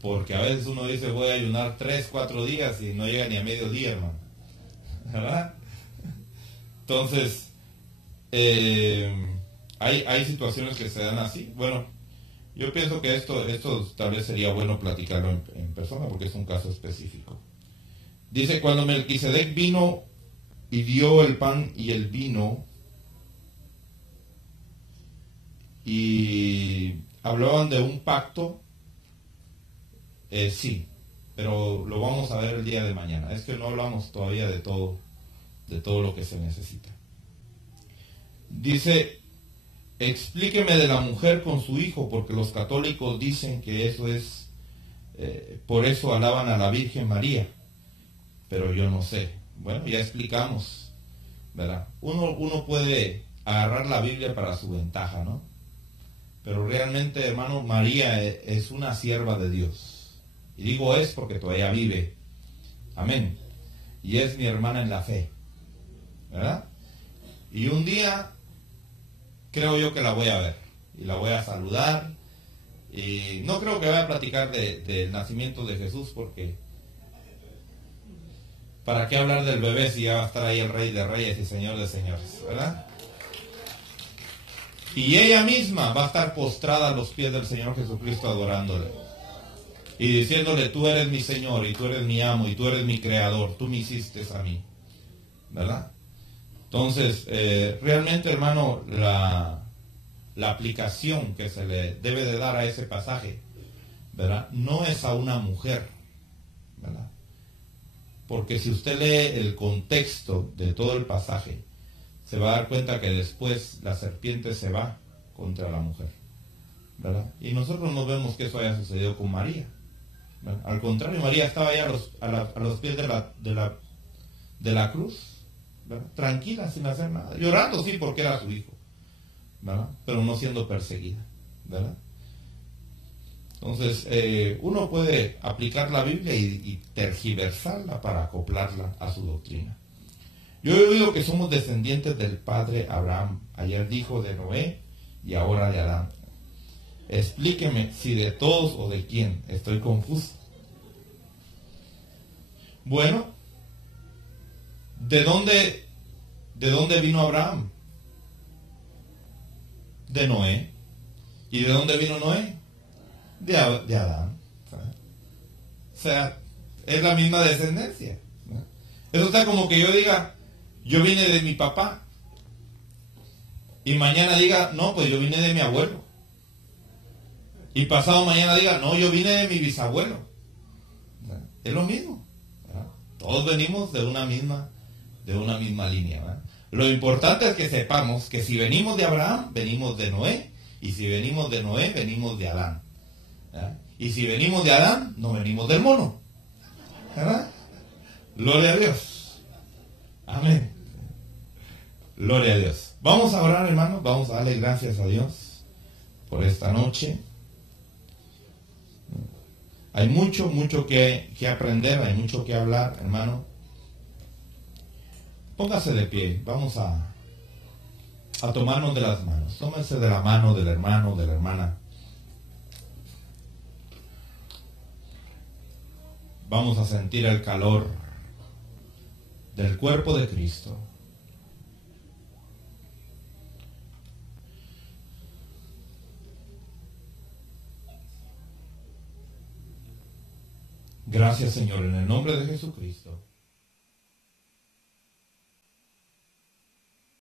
Porque a veces uno dice, voy a ayunar 3, 4 días y no llega ni a mediodía, hermano, ¿verdad? Entonces, hay situaciones que se dan así. Bueno, yo pienso que esto tal vez sería bueno platicarlo en persona porque es un caso específico. Dice, cuando Melquisedec vino y dio el pan y el vino, y hablaban de un pacto, sí, pero lo vamos a ver el día de mañana. Es que no hablamos todavía de todo lo que se necesita. Dice, explíqueme de la mujer con su hijo, porque los católicos dicen que eso es, por eso alaban a la Virgen María, pero yo no sé. Bueno, ya explicamos, ¿verdad? Uno puede agarrar la Biblia para su ventaja, ¿no? Pero realmente, hermano, María es una sierva de Dios. Y digo es porque todavía vive. Amén. Y es mi hermana en la fe, ¿verdad? Y un día creo yo que la voy a ver y la voy a saludar. Y no creo que vaya a platicar del nacimiento de Jesús, porque ¿para qué hablar del bebé si ya va a estar ahí el Rey de Reyes y Señor de Señores, ¿verdad? Y ella misma va a estar postrada a los pies del Señor Jesucristo adorándole y diciéndole, tú eres mi Señor y tú eres mi amo y tú eres mi creador, tú me hiciste a mí, ¿verdad? Entonces, realmente, hermano, la aplicación que se le debe de dar a ese pasaje, ¿verdad? No es a una mujer, ¿verdad? Porque si usted lee el contexto de todo el pasaje, se va a dar cuenta que después la serpiente se va contra la mujer, ¿verdad? Y nosotros no vemos que eso haya sucedido con María, ¿verdad? Al contrario, María estaba ahí a los pies de la cruz, ¿verdad? Tranquila, sin hacer nada, llorando sí porque era su hijo, ¿verdad? Pero no siendo perseguida, ¿verdad? Entonces, uno puede aplicar la Biblia y tergiversarla para acoplarla a su doctrina. Yo he oído que somos descendientes del padre Abraham. Ayer dijo de Noé y ahora de Adán. Explíqueme si de todos o de quién. Estoy confuso. Bueno, ¿de dónde vino Abraham? De Noé. ¿Y de dónde vino Noé? De Adán. O sea, es la misma descendencia. Eso está como que yo diga, yo vine de mi papá, y mañana diga, no, pues yo vine de mi abuelo, y pasado mañana diga, no, yo vine de mi bisabuelo. Es lo mismo, ¿verdad? Todos venimos de una misma línea, ¿verdad? Lo importante es que sepamos que si venimos de Abraham, venimos de Noé, y si venimos de Noé, venimos de Adán, ¿verdad? Y si venimos de Adán, no venimos del mono, ¿verdad? Gloria a Dios. Amén. Gloria a Dios. Vamos a orar, hermanos, vamos a darle gracias a Dios por esta noche. Hay mucho que aprender, hay mucho que hablar, hermano. Póngase de pie, vamos a tomarnos de las manos. Tómense de la mano del hermano, de la hermana. Vamos a sentir el calor del cuerpo de Cristo. Gracias, Señor, en el nombre de Jesucristo.